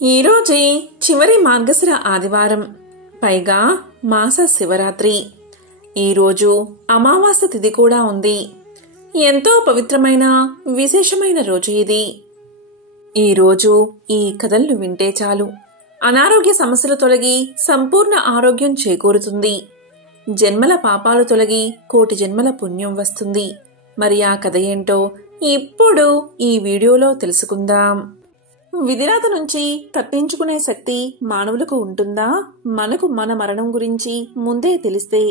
ఈరోజే చివరి మార్గశిర ఆదివారం, పైగా మాస శివరాత్రి. ఈరోజు అమావాస్య తిథి కూడా ఉంది. ఎంతో పవిత్రమైన విశేషమైన రోజు ఇది. ఈరోజు ఈ కథలు వింటే చాలు అనారోగ్య సమస్యలు తొలగి సంపూర్ణ ఆరోగ్యం చేకూరుతుంది. జన్మల పాపాలు తొలగి కోటి జన్మల పుణ్యం వస్తుంది. మరి ఆ కథ ఏంటో ఇప్పుడు ఈ వీడియోలో తెలుసుకుందాం. విధిరాత నుంచి తప్పించుకునే శక్తి మానవులకు ఉంటుందా? మనకు మన మరణం గురించి ముందే తెలిస్తే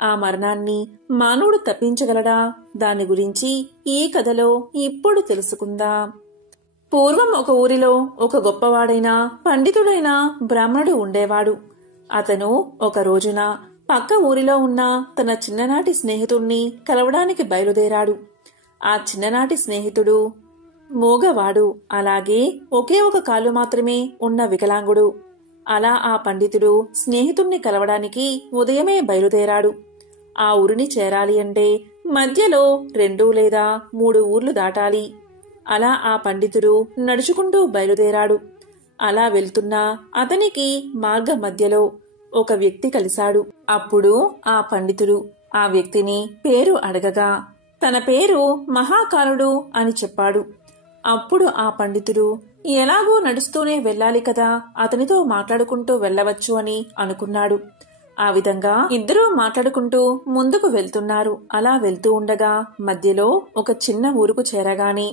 ఆ మరణాన్ని మానవుడు తప్పించగలడా? దాని గురించి ఈ కథలో ఇప్పుడు తెలుసుకుందాం. పూర్వం ఒక ఊరిలో ఒక గొప్పవాడైన పండితుడైన బ్రాహ్మణుడు ఉండేవాడు. అతను ఒక రోజున పక్క ఊరిలో ఉన్న తన చిన్ననాటి స్నేహితుణ్ణి కలవడానికి బయలుదేరాడు. ఆ చిన్ననాటి స్నేహితుడు మోగవాడు, అలాగే ఒకే ఒక కాలు మాత్రమే ఉన్న వికలాంగుడు. అలా ఆ పండితుడు స్నేహితుణ్ణి కలవడానికి ఉదయమే బయలుదేరాడు. ఆ ఊరిని చేరాలి అంటే మధ్యలో 2 లేదా 3 ఊర్లు దాటాలి. అలా ఆ పండితుడు నడుచుకుంటూ బయలుదేరాడు. అలా వెళ్తున్నా అతనికి మార్గ మధ్యలో ఒక వ్యక్తి కలిశాడు. అప్పుడు ఆ పండితుడు ఆ వ్యక్తిని పేరు అడగగా తన పేరు మహాకాలుడు అని చెప్పాడు. అప్పుడు ఆ పండితుడు ఎలాగో నడుస్తూనే వెళ్ళాలి కదా, అతనితో మాట్లాడుకుంటూ వెళ్ళవచ్చు అని అనుకున్నాడు. ఆ విధంగా ఇద్దరూ మాట్లాడుకుంటూ ముందుకు వెళ్తున్నారు. అలా వెళ్తూ ఉండగా మధ్యలో ఒక చిన్న ఊరుకు చేరగానే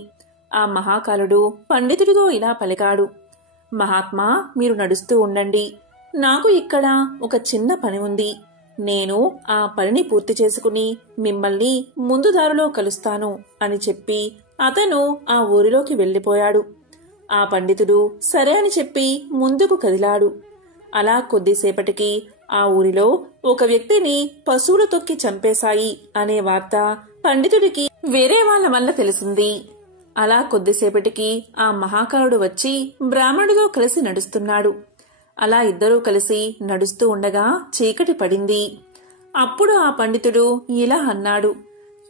ఆ మహాకాలుడు పండితుడితో ఇలా పలికాడు. మహాత్మా, మీరు నడుస్తూ ఉండండి. నాకు ఇక్కడ ఒక చిన్న పని ఉంది. నేను ఆ పనిని పూర్తి చేసుకుని మిమ్మల్ని ముందు దారిలో కలుస్తాను అని చెప్పి అతను ఆ ఊరిలోకి వెళ్లిపోయాడు. ఆ పండితుడు సరే అని చెప్పి ముందుకు కదిలాడు. అలా కొద్దిసేపటికి ఆ ఊరిలో ఒక వ్యక్తిని పశువులు తొక్కి చంపేశాయి అనే వార్త పండితుడికి వేరే వాళ్ల వల్ల తెలిసింది. అలా కొద్దిసేపటికి ఆ మహాకాలుడు వచ్చి బ్రాహ్మణుడితో కలిసి నడుస్తున్నాడు. అలా ఇద్దరూ కలిసి నడుస్తూ ఉండగా చీకటి పడింది. అప్పుడు ఆ పండితుడు ఇలా అన్నాడు,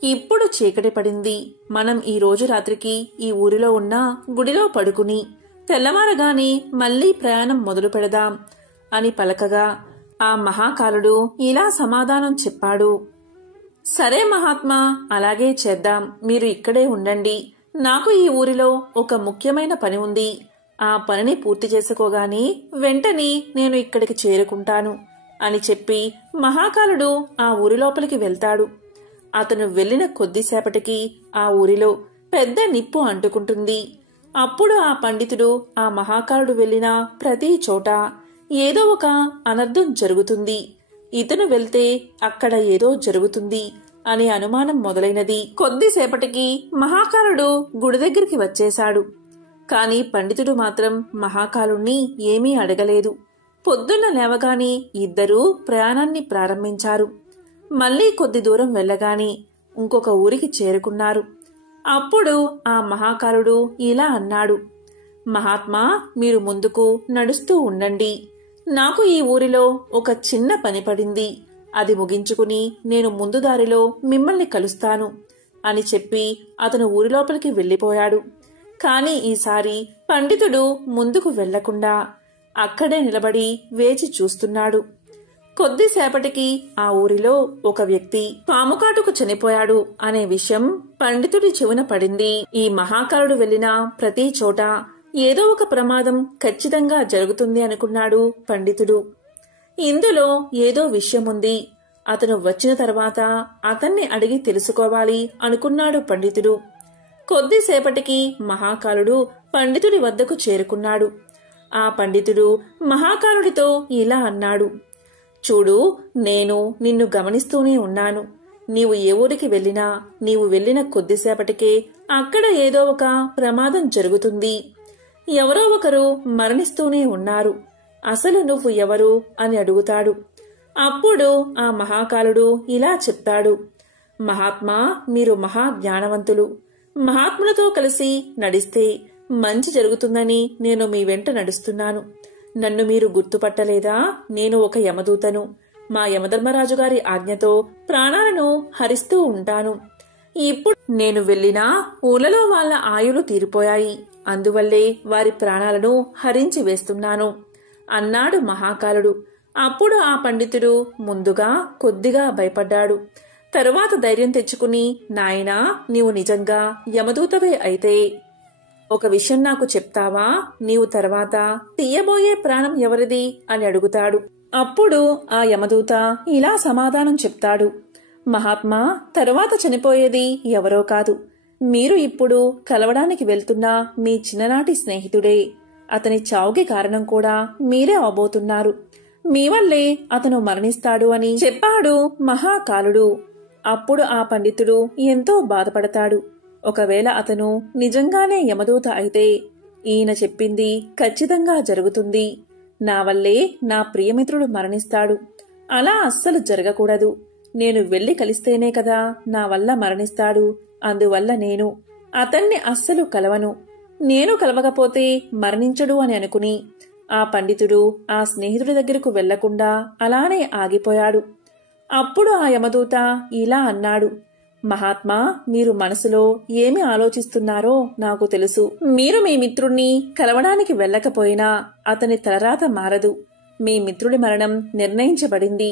ఇప్పుడు చీకటి పడింది. మనం ఈ రోజు రాత్రికి ఈ ఊరిలో ఉన్న గుడిలో పడుకుని తెల్లవారగానే మళ్లీ ప్రయాణం మొదలు పెడదాం అని పలకగా ఆ మహాకాలుడు ఇలా సమాధానం చెప్పాడు. సరే మహాత్మా, అలాగే చేద్దాం. మీరు ఇక్కడే ఉండండి. నాకు ఈ ఊరిలో ఒక ముఖ్యమైన పని ఉంది. ఆ పనిని పూర్తి చేసుకోగానే వెంటనే నేను ఇక్కడికి చేరుకుంటాను అని చెప్పి మహాకాలుడు ఆ ఊరి లోపలికి వెళ్తాడు. అతను వెళ్లిన కొద్దిసేపటికి ఆ ఊరిలో పెద్ద నిప్పు అంటుకుంటుంది. అప్పుడు ఆ పండితుడు ఆ మహాకాలుడు వెళ్లిన ప్రతి చోట ఏదో ఒక అనర్థం జరుగుతుంది, ఇతను వెళ్తే అక్కడ ఏదో జరుగుతుంది అనే అనుమానం మొదలైనది. కొద్దిసేపటికి మహాకాలుడు గుడి దగ్గరికి వచ్చేశాడు. కాని పండితుడు మాత్రం మహాకాలుణ్ణి ఏమీ అడగలేదు. పొద్దున్న లేవగానే ఇద్దరూ ప్రయాణాన్ని ప్రారంభించారు. మళ్లీ కొద్ది దూరం వెళ్లగానే ఇంకొక ఊరికి చేరుకున్నారు. అప్పుడు ఆ మహాకాలుడు ఇలా అన్నాడు, మహాత్మా, మీరు ముందుకు నడుస్తూ ఉండండి. నాకు ఈ ఊరిలో ఒక చిన్న పని పడింది. అది ముగించుకుని నేను ముందు దారిలో మిమ్మల్ని కలుస్తాను అని చెప్పి అతను ఊరి లోపలికి వెళ్లిపోయాడు. కాని ఈసారి పండితుడు ముందుకు వెళ్లకుండా అక్కడే నిలబడి వేచి చూస్తున్నాడు. కొద్దిసేపటికి ఆ ఊరిలో ఒక వ్యక్తి పాముకాటుకు చనిపోయాడు అనే విషయం పండితుడి చెవున పడింది. ఈ మహాకాలుడు వెళ్లిన ప్రతి చోట ఏదో ఒక ప్రమాదం ఖచ్చితంగా జరుగుతుంది అనుకున్నాడు పండితుడు. ఇందులో ఏదో విషయముంది. అతను వచ్చిన తర్వాత అతన్ని అడిగి తెలుసుకోవాలి అనుకున్నాడు పండితుడు. కొద్దిసేపటికి మహాకాలుడు పండితుడి వద్దకు చేరుకున్నాడు. ఆ పండితుడు మహాకాలుడితో ఇలా అన్నాడు, చూడు, నేను నిన్ను గమనిస్తూనే ఉన్నాను. నీవు ఏ ఊరికి వెళ్లినా నీవు వెళ్లిన కొద్దిసేపటికే అక్కడ ఏదో ఒక ప్రమాదం జరుగుతుంది. ఎవరో ఒకరు మరణిస్తూనే ఉన్నారు. అసలు నువ్వు ఎవరు అని అడుగుతాడు. అప్పుడు ఆ మహాకాలుడు ఇలా చెప్తాడు, మహాత్మా, మీరు మహా జ్ఞానవంతులు. మహాత్ములతో కలిసి నడిస్తే మంచి జరుగుతుందని నేను మీ వెంట నడుస్తున్నాను. నన్ను మీరు గుర్తుపట్టలేదా? నేను ఒక యమదూతను. మా యమధర్మరాజు గారి ఆజ్ఞతో ప్రాణాలను హరిస్తూ ఉంటాను. ఇప్పుడు నేను వెళ్లినా ఊళ్ళలో వాళ్ల ఆయులు తీరిపోయాయి. అందువల్లే వారి ప్రాణాలను హరించి వేస్తున్నాను అన్నాడు మహాకాలుడు. అప్పుడు ఆ పండితుడు ముందుగా కొద్దిగా భయపడ్డాడు. తరువాత ధైర్యం తెచ్చుకుని, నాయనా, నీవు నిజంగా యమదూతవే అయితే ఒక విషయం నాకు చెప్తావా? నీవు తర్వాత తీయబోయే ప్రాణం ఎవరిది అని అడుగుతాడు. అప్పుడు ఆ యమదూత ఇలా సమాధానం చెప్తాడు. మహాత్మా, తరువాత చనిపోయేది ఎవరో కాదు, మీరు ఇప్పుడు కలవడానికి వెళ్తున్న మీ చిన్ననాటి స్నేహితుడే. అతని చావుకి కారణం కూడా మీరే అవబోతున్నారు. మీ వల్లే అతను మరణిస్తాడు అని చెప్పాడు మహాకాలుడు. అప్పుడు ఆ పండితుడు ఎంతో బాధపడతాడు. ఒకవేళ అతను నిజంగానే యమదూత అయితే ఈయన చెప్పింది ఖచ్చితంగా జరుగుతుంది. నా వల్లే నా ప్రియమిత్రుడు మరణిస్తాడు. అలా అస్సలు జరగకూడదు. నేను వెళ్లి కలిస్తేనే కదా నా వల్ల మరణిస్తాడు. అందువల్ల నేను అతన్ని అస్సలు కలవను. నేను కలవకపోతే మరణించడు అని అనుకుని ఆ పండితుడు ఆ స్నేహితుడి దగ్గరకు వెళ్లకుండా అలానే ఆగిపోయాడు. అప్పుడు ఆ యమదూత ఇలా అన్నాడు. మహాత్మా, మీరు మనసులో ఏమి ఆలోచిస్తున్నారో నాకు తెలుసు. మీరు మీ మిత్రుణ్ణి కలవడానికి వెళ్ళకపోయినా అతని తలరాత మారదు. మీ మిత్రుడి మరణం నిర్ణయించబడింది.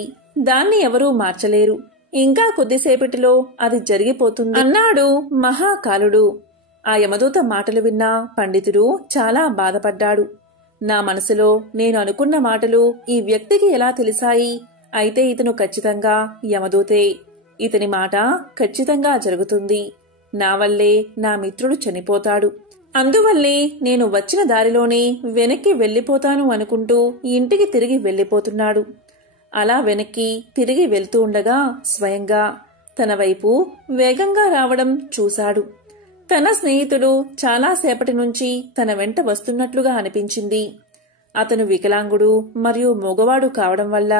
దాన్ని ఎవరూ మార్చలేరు. ఇంకా కొద్దిసేపటిలో అది జరిగిపోతుంది అన్నాడు మహాకాలుడు. ఆ యమదూత మాటలు విన్న పండితుడు చాలా బాధపడ్డాడు. నా మనసులో నేను అనుకున్న మాటలు ఈ వ్యక్తికి ఎలా తెలిసాయి? అయితే ఇతను ఖచ్చితంగా యమదూతే. ఇతని మాట ఖచ్చితంగా జరుగుతుంది. నా వల్లే నా మిత్రుడు చనిపోతాడు. అందువల్లే నేను వచ్చిన దారిలోనే వెనక్కి వెళ్లిపోతాను అనుకుంటూ ఇంటికి తిరిగి వెళ్లిపోతున్నాడు. అలా వెనక్కి తిరిగి వెళ్తూ ఉండగా స్వయంగా తన వైపు వేగంగా రావడం చూశాడు. తన స్నేహితుడు చాలాసేపటి నుంచి తన వెంట వస్తున్నట్లుగా అనిపించింది. అతను వికలాంగుడు మరియు మగవాడు కావడం వల్ల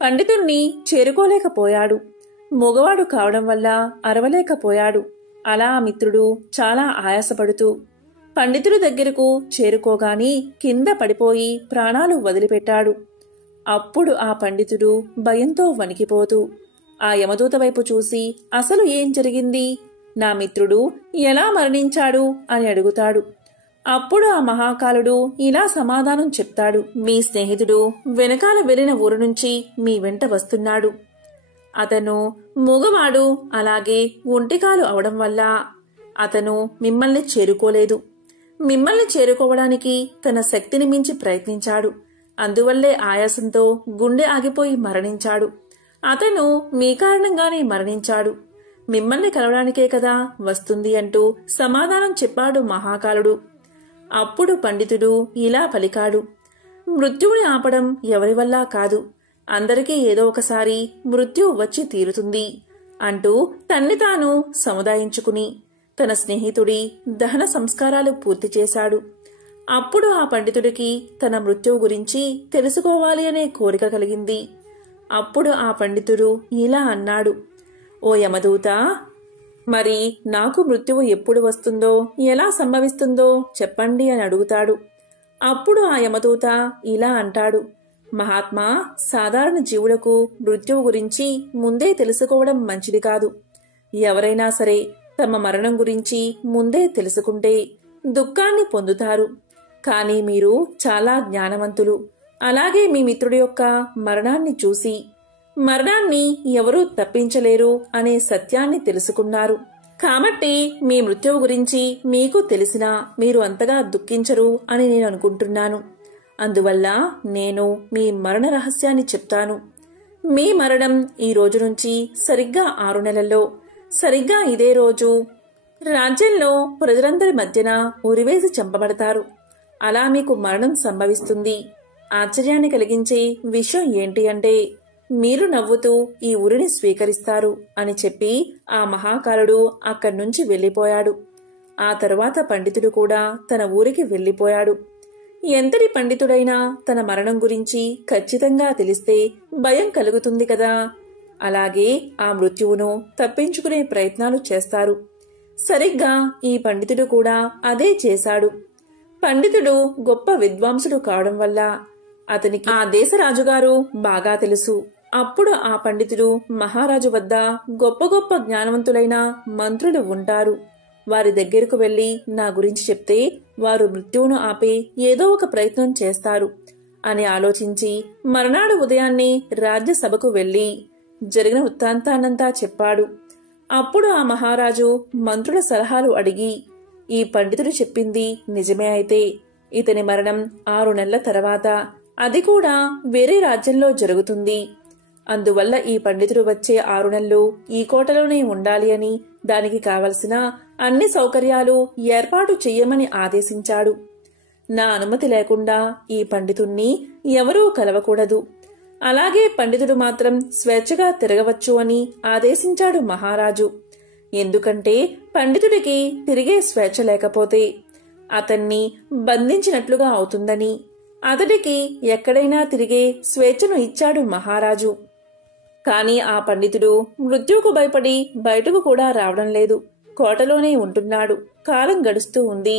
పండితుణ్ణి చేరుకోలేకపోయాడు. మగవాడు కావడం వల్ల అరవలేకపోయాడు. అలా ఆ మిత్రుడు చాలా ఆయాసపడుతూ పండితుడి దగ్గరకు చేరుకోగాని కింద పడిపోయి ప్రాణాలు వదిలిపెట్టాడు. అప్పుడు ఆ పండితుడు భయంతో వణికిపోతూ ఆ యమదూత వైపు చూసి, అసలు ఏం జరిగింది? నా మిత్రుడు ఎలా మరణించాడు అని అడుగుతాడు. అప్పుడు ఆ మహాకాలుడు ఇలా సమాధానం చెప్తాడు. మీ స్నేహితుడు వెనకాల వెళ్లిన ఊరు నుంచి మీ వెంట వస్తున్నాడు. అతను మూగవాడు, అలాగే ఒంటికాలు అవడం వల్ల అతను మిమ్మల్ని చేరుకోలేదు. మిమ్మల్ని చేరుకోవడానికి తన శక్తిని మించి ప్రయత్నించాడు. అందువల్లే ఆయాసంతో గుండె ఆగిపోయి మరణించాడు. అతను మీ కారణంగానే మరణించాడు. మిమ్మల్ని కలవడానికే కదా వస్తుంది అంటూ సమాధానం చెప్పాడు మహాకాలుడు. అప్పుడు పండితుడు ఇలా పలికాడు. మృత్యువుని ఆపడం ఎవరి వల్ల కాదు. అందరికీ ఏదో ఒకసారి మృత్యు వచ్చి తీరుతుంది అంటూ తన్ని తాను సముదాయించుకుని తన స్నేహితుడి దహన సంస్కారాలు పూర్తి చేశాడు. అప్పుడు ఆ పండితుడికి తన మృత్యువు గురించి తెలుసుకోవాలి అనే కోరిక కలిగింది. అప్పుడు ఆ పండితుడు ఇలా అన్నాడు. ఓ యమదూత, మరి నాకు మృత్యువు ఎప్పుడు వస్తుందో, ఎలా సంభవిస్తుందో చెప్పండి అని అడుగుతాడు. అప్పుడు ఆ యమదూత ఇలా అంటాడు. మహాత్మా, సాధారణ జీవులకు మృత్యువు గురించి ముందే తెలుసుకోవడం మంచిది కాదు. ఎవరైనా సరే తమ మరణం గురించి ముందే తెలుసుకుంటే దుఃఖాన్ని పొందుతారు. కానీ మీరు చాలా జ్ఞానవంతులు. అలాగే మీ మిత్రుడి యొక్క మరణాన్ని చూసి మరణాన్ని ఎవరూ తప్పించలేరు అనే సత్యాన్ని తెలుసుకున్నారు. కాబట్టి మీ మృత్యువు గురించి మీకు తెలిసినా మీరు అంతగా దుఃఖించరు అని నేను అనుకుంటున్నాను. అందువల్ల నేను మీ మరణ రహస్యాన్ని చెప్తాను. మీ మరణం ఈ రోజు నుంచి సరిగ్గా 6 నెలల్లో సరిగ్గా ఇదే రోజు రాజ్యంలో ప్రజలందరి మధ్యన ఉరివేసి చంపబడతారు. అలా మీకు మరణం సంభవిస్తుంది. ఆశ్చర్యాన్ని కలిగించే విషయం ఏంటి అంటే మీరు నవ్వుతూ ఈ ఉరిని స్వీకరిస్తారు అని చెప్పి ఆ మహాకాలుడు అక్కడ్నుంచి వెళ్లిపోయాడు. ఆ తరువాత పండితుడు కూడా తన ఊరికి వెళ్లిపోయాడు. ఎంతటి పండితుడైనా తన మరణం గురించి ఖచ్చితంగా తెలిస్తే భయం కలుగుతుంది కదా. అలాగే ఆ మృత్యువును తప్పించుకునే ప్రయత్నాలు చేస్తారు. సరిగ్గా ఈ పండితుడు కూడా అదే చేశాడు. పండితుడు గొప్ప విద్వాంసుడు కావడం వల్ల అతనికి ఆ దేశ రాజుగారు బాగా తెలుసు. అప్పుడు ఆ పండితుడు మహారాజు వద్ద గొప్ప గొప్ప జ్ఞానవంతులైన మంత్రులు ఉంటారు. వారి దగ్గరకు వెళ్లి నా గురించి చెప్తే వారు మృత్యువును ఆపే ఏదో ఒక ప్రయత్నం చేస్తారు అని ఆలోచించి మరునాడు ఉదయాన్నే రాజ్యసభకు వెళ్లి జరిగిన వృత్తాంతాన్నంతా చెప్పాడు. అప్పుడు ఆ మహారాజు మంత్రుల సలహాలు అడిగి ఈ పండితుడు చెప్పింది నిజమే అయితే ఇతని మరణం 6 నెలల తర్వాత, అది కూడా వేరే రాజ్యంలో జరుగుతుంది. అందువల్ల ఈ పండితుడు వచ్చే 6 నెలలు ఈ కోటలోనే ఉండాలి అని, దానికి కావలసిన అన్ని సౌకర్యాలు ఏర్పాటు చెయ్యమని ఆదేశించాడు. నా అనుమతి లేకుండా ఈ పండితుణ్ణి ఎవరూ కలవకూడదు. అలాగే పండితుడు మాత్రం స్వేచ్ఛగా తిరగవచ్చు అని ఆదేశించాడు మహారాజు. ఎందుకంటే పండితుడికి తిరిగే స్వేచ్ఛ లేకపోతే అతన్ని బంధించినట్లుగా అవుతుందని అతడికి ఎక్కడైనా తిరిగే స్వేచ్ఛను ఇచ్చాడు మహారాజు. కాని ఆ పండితుడు మృత్యువుకు భయపడి బయటకు కూడా రావడం లేదు. కోటలోనే ఉంటున్నాడు. కాలం గడుస్తూ ఉంది.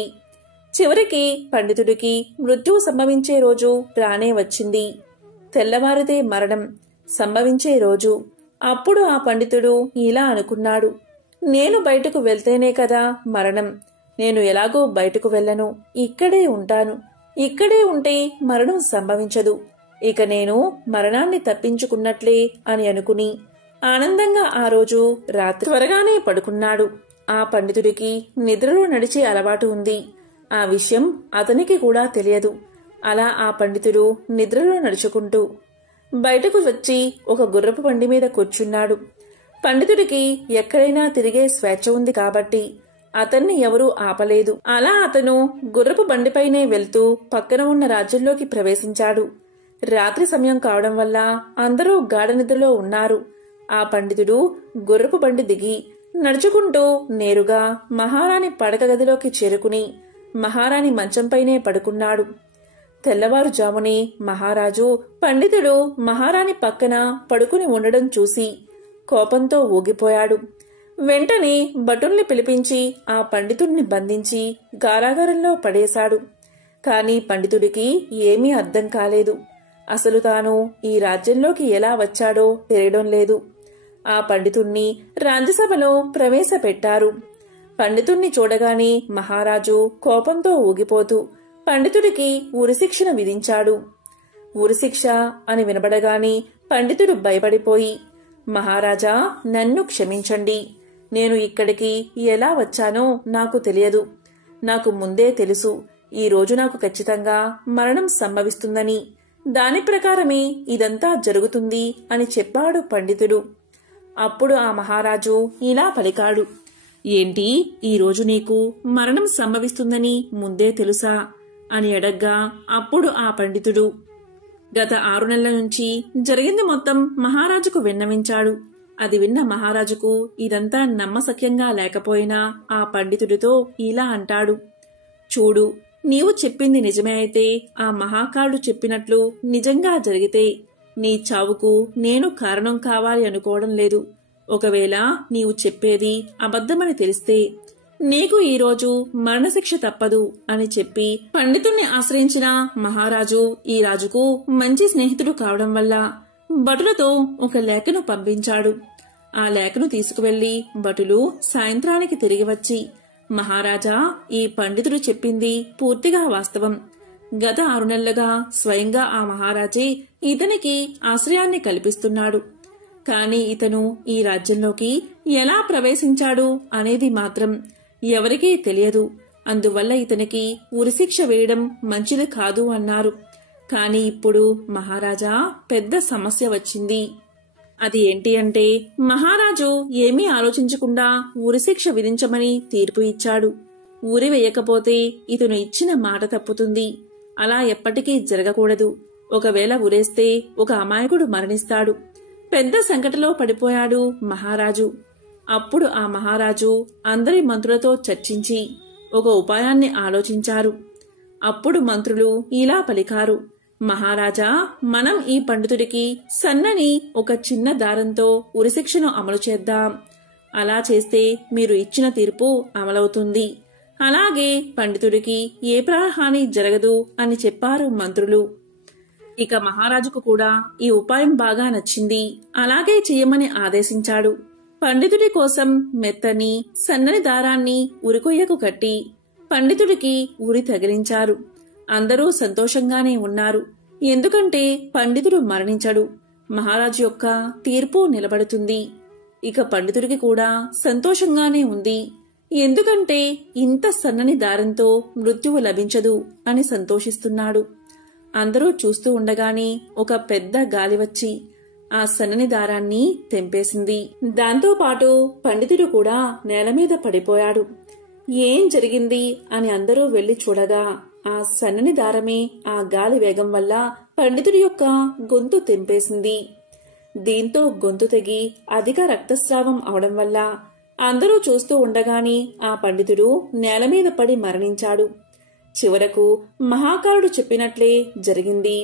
చివరికి పండితుడికి మృత్యువు సంభవించే రోజు రానే వచ్చింది. తెల్లవారితే మరణం సంభవించే రోజు. అప్పుడు ఆ పండితుడు ఇలా అనుకున్నాడు, నేను బయటకు వెళ్తేనే కదా మరణం. నేను ఎలాగో బయటకు వెళ్ళను. ఇక్కడే ఉంటాను. ఇక్కడే ఉంటే మరణం సంభవించదు. ఇక నేను మరణాన్ని తప్పించుకున్నట్లే అని అనుకుని ఆనందంగా ఆ రోజు రాత్రి త్వరగానే పడుకున్నాడు. ఆ పండితుడికి నిద్రలో నడిచే అలవాటు ఉంది. ఆ విషయం అతనికి కూడా తెలియదు. అలా ఆ పండితుడు నిద్రలో నడుచుకుంటూ బయటకు వచ్చి ఒక గుర్రపు బండి మీద కూర్చున్నాడు. పండితుడికి ఎక్కడైనా తిరిగే స్వేచ్ఛ ఉంది కాబట్టి అతన్ని ఎవరూ ఆపలేదు. అలా అతను గుర్రపు బండిపైనే వెళ్తూ పక్కన ఉన్న రాజ్యంలోకి ప్రవేశించాడు. రాత్రి సమయం కావడం వల్ల అందరూ గాఢ నిద్రలో ఉన్నారు. ఆ పండితుడు గుర్రపు బండి దిగి నడుచుకుంటూ నేరుగా మహారాణి పడక గదిలోకి చేరుకుని మహారాణి మంచంపైనే పడుకున్నాడు. తెల్లవారుజామునే మహారాజు పండితుడు మహారాణి పక్కన పడుకుని ఉండడం చూసి కోపంతో ఊగిపోయాడు. వెంటనే భటుల్ని పిలిపించి ఆ పండితుడిని బంధించి కారాగారంలో పడేశాడు. కాని పండితుడికి ఏమీ అర్థం కాలేదు. అసలు తాను ఈ రాజ్యంలోకి ఎలా వచ్చాడో తెలియడం లేదు. ఆ పండితుణ్ణి రాజ్యసభలో ప్రవేశపెట్టారు. పండితుణ్ణి చూడగానే మహారాజు కోపంతో ఊగిపోతూ పండితుడికి ఉరిశిక్షను విధించాడు. ఉరిశిక్ష అని వినబడగానే పండితుడు భయపడిపోయి, మహారాజా, నన్ను క్షమించండి. నేను ఇక్కడికి ఎలా వచ్చానో నాకు తెలియదు. నాకు ముందే తెలుసు ఈ రోజు నాకు ఖచ్చితంగా మరణం సంభవిస్తుందని. దాని ప్రకారమే ఇదంతా జరుగుతుంది అని చెప్పాడు పండితుడు. అప్పుడు ఆ మహారాజు ఇలా పలికాడు, ఏంటి, ఈరోజు నీకు మరణం సంభవిస్తుందని ముందే తెలుసా అని అడగ్గా అప్పుడు ఆ పండితుడు గత 6 నెలల నుంచి జరిగింది మొత్తం మహారాజుకు విన్నవించాడు. అది విన్న మహారాజుకు ఇదంతా నమ్మశక్యంగా లేకపోయినా ఆ పండితుడితో ఇలా అంటాడు, చూడు, నీవు చెప్పింది నిజమే అయితే, ఆ మహాకాలుడు చెప్పినట్లు నిజంగా జరిగితే నీ చావుకు నేను కారణం కావాలి అనుకోవడం లేదు. ఒకవేళ నీవు చెప్పేది అబద్ధమని తెలిస్తే నీకు ఈరోజు మరణశిక్ష తప్పదు అని చెప్పి పండితుణ్ణి ఆశ్రయించిన మహారాజు ఈ రాజుకు మంచి స్నేహితుడు కావడం వల్ల భటులతో ఒక లేఖను పంపించాడు. ఆ లేఖను తీసుకువెళ్లి భటులు సాయంత్రానికి తిరిగి వచ్చి, మహారాజా, ఈ పండితుడు చెప్పింది పూర్తిగా వాస్తవం. గత 6 నెలలుగా స్వయంగా ఆ మహారాజే ఇతనికి ఆశ్రయాన్ని కల్పిస్తున్నాడు. కాని ఇతను ఈ రాజ్యంలోకి ఎలా ప్రవేశించాడు అనేది మాత్రం ఎవరికీ తెలియదు. అందువల్ల ఇతనికి ఉరిశిక్ష వేయడం మంచిది కాదు అన్నారు. కాని ఇప్పుడు మహారాజా, పెద్ద సమస్య వచ్చింది. అది ఏంటి అంటే, మహారాజు ఏమీ ఆలోచించకుండా ఉరిశిక్ష విధించమని తీర్పు ఇచ్చాడు. ఉరి వేయకపోతే ఇతను ఇచ్చిన మాట తప్పుతుంది. అలా ఎప్పటికీ జరగకూడదు. ఒకవేళ ఉరేస్తే ఒక అమాయకుడు మరణిస్తాడు. పెద్ద సంకటలో పడిపోయాడు మహారాజు. అప్పుడు ఆ మహారాజు అందరి మంత్రులతో చర్చించి ఒక ఉపాయాన్ని ఆలోచించారు. అప్పుడు మంత్రులు ఇలా పలికారు, మహారాజా, మనం ఈ పండితుడికి సన్నని ఒక చిన్న దారంతో ఉరిశిక్షను అమలు చేద్దాం. అలా చేస్తే మీరు ఇచ్చిన తీర్పు అమలవుతుంది. అలాగే పండితుడికి ఏ ప్రాణహాని జరగదు అని చెప్పారు మంత్రులు. ఇక మహారాజుకు కూడా ఈ ఉపాయం బాగా నచ్చింది. అలాగే చెయ్యమని ఆదేశించాడు. పండితుడి కోసం మెత్తని సన్నని దారాన్ని ఉరికొయ్యకు కట్టి పండితుడికి ఉరి తగిలించారు. అందరూ సంతోషంగానే ఉన్నారు. ఎందుకంటే పండితుడు మరణించడు. మహారాజు యొక్క తీర్పు నిలబడుతుంది. ఇక పండితుడికి కూడా సంతోషంగానే ఉంది. ఎందుకంటే ఇంత సన్నని దారంతో మృత్యువు లభించదు అని సంతోషిస్తున్నాడు. అందరూ చూస్తూ ఉండగానే ఒక పెద్ద గాలి వచ్చి ఆ సన్నని దారాన్ని తెంపేసింది. దాంతో పాటు పండితుడు కూడా నేలమీద పడిపోయాడు. ఏం జరిగింది అని అందరూ వెళ్లి చూడగా ఆ సన్నని దారమే ఆ గాలి వేగం వల్ల పండితుడి యొక్క గొంతు తెంపేసింది. దీంతో గొంతు తెగి అధిక రక్తస్రావం అవడం వల్ల అందరూ చూస్తూ ఉండగానే ఆ పండితుడు నేలమీద పడి మరణించాడు. చివరకు మహాకాలుడు చెప్పినట్లే జరిగింది.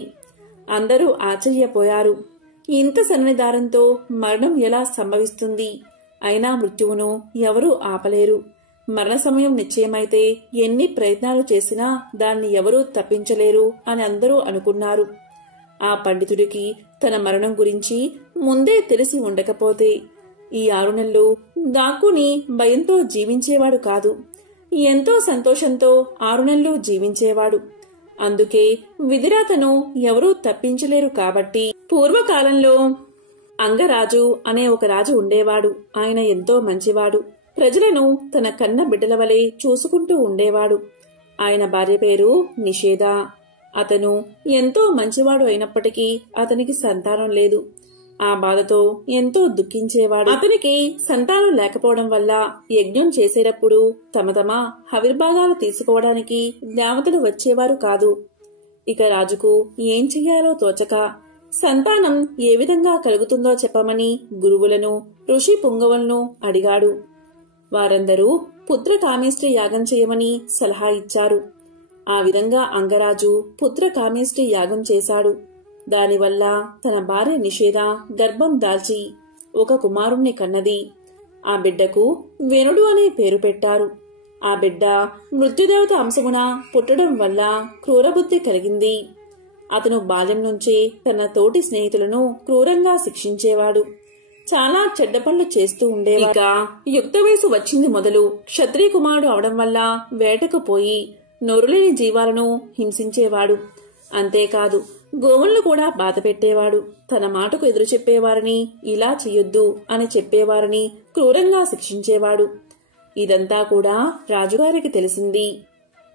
అందరూ ఆశ్చర్యపోయారు. ఇంత సన్నని దారంతో మరణం ఎలా సంభవిస్తుంది? అయినా మృత్యువును ఎవరూ ఆపలేరు. మరణ సమయం నిశ్చయమైతే ఎన్ని ప్రయత్నాలు చేసినా దాన్ని ఎవరూ తప్పించలేరు అని అందరూ అనుకున్నారు. ఆ పండితుడికి తన మరణం గురించి ముందే తెలిసి ఉండకపోతే ఈ 6 నెలలు దాక్కుని భయంతో జీవించేవాడు కాదు. ఎంతో సంతోషంతో 6 నెలలు జీవించేవాడు. అందుకే విధిరాతను ఎవరూ తప్పించలేరు. కాబట్టి పూర్వకాలంలో అంగరాజు అనే ఒక రాజు ఉండేవాడు. ఆయన ఎంతో మంచివాడు. ప్రజలను తన కన్న బిడ్డల వలె చూసుకుంటూ ఉండేవాడు. ఆయన భార్య పేరు నిషేధ. అతను ఎంతో మంచివాడు అయినప్పటికీ అతనికి సంతానం లేదు. ఆ బాధతో ఎంతో దుఃఖించేవాడు. అతనికి సంతానం లేకపోవడం వల్ల యజ్ఞం చేసేటప్పుడు తమ హవిర్భాగాలు తీసుకోవడానికి దేవతలు వచ్చేవారు కాదు. ఇక రాజుకు ఏం చెయ్యాలో తోచక సంతానం ఏ విధంగా కలుగుతుందో చెప్పమని గురువులను, ఋషి పుంగవులను అడిగాడు. వారందరూ పుత్ర కామేష్టి యాగం చేయమని సలహా ఇచ్చారు. ఆ విధంగా అంగరాజు పుత్ర కామేష్టి యాగం చేశాడు. దానివల్ల తన భార్య నిషేధ గర్భం దాల్చి ఒక కుమారుణ్ణి కన్నది. ఆ బిడ్డకు వేణుడు అనే పేరు పెట్టారు. ఆ బిడ్డ మృత్యుదేవత అంశమున పుట్టడం వల్ల క్రూరబుద్ధి కలిగింది. అతను బాల్యం నుంచే తన తోటి స్నేహితులను క్రూరంగా శిక్షించేవాడు. చాలా చెడ్డ పనులు చేస్తూ ఉండేవాడు. ఇక యుక్త వయసు వచ్చింది మొదలు క్షత్రియ కుమారుడు అవడం వల్ల వేటకు పోయి నోరులేని జీవాలను హింసించేవాడు. అంతేకాదు గోవులను కూడా బాధ పెట్టేవాడు. తన మాటకు ఎదురు చెప్పేవారిని ఇలా చెయ్యొద్దు అని చెప్పేవారిని క్రూరంగా శిక్షించేవాడు. ఇదంతా కూడా రాజుగారికి తెలిసింది.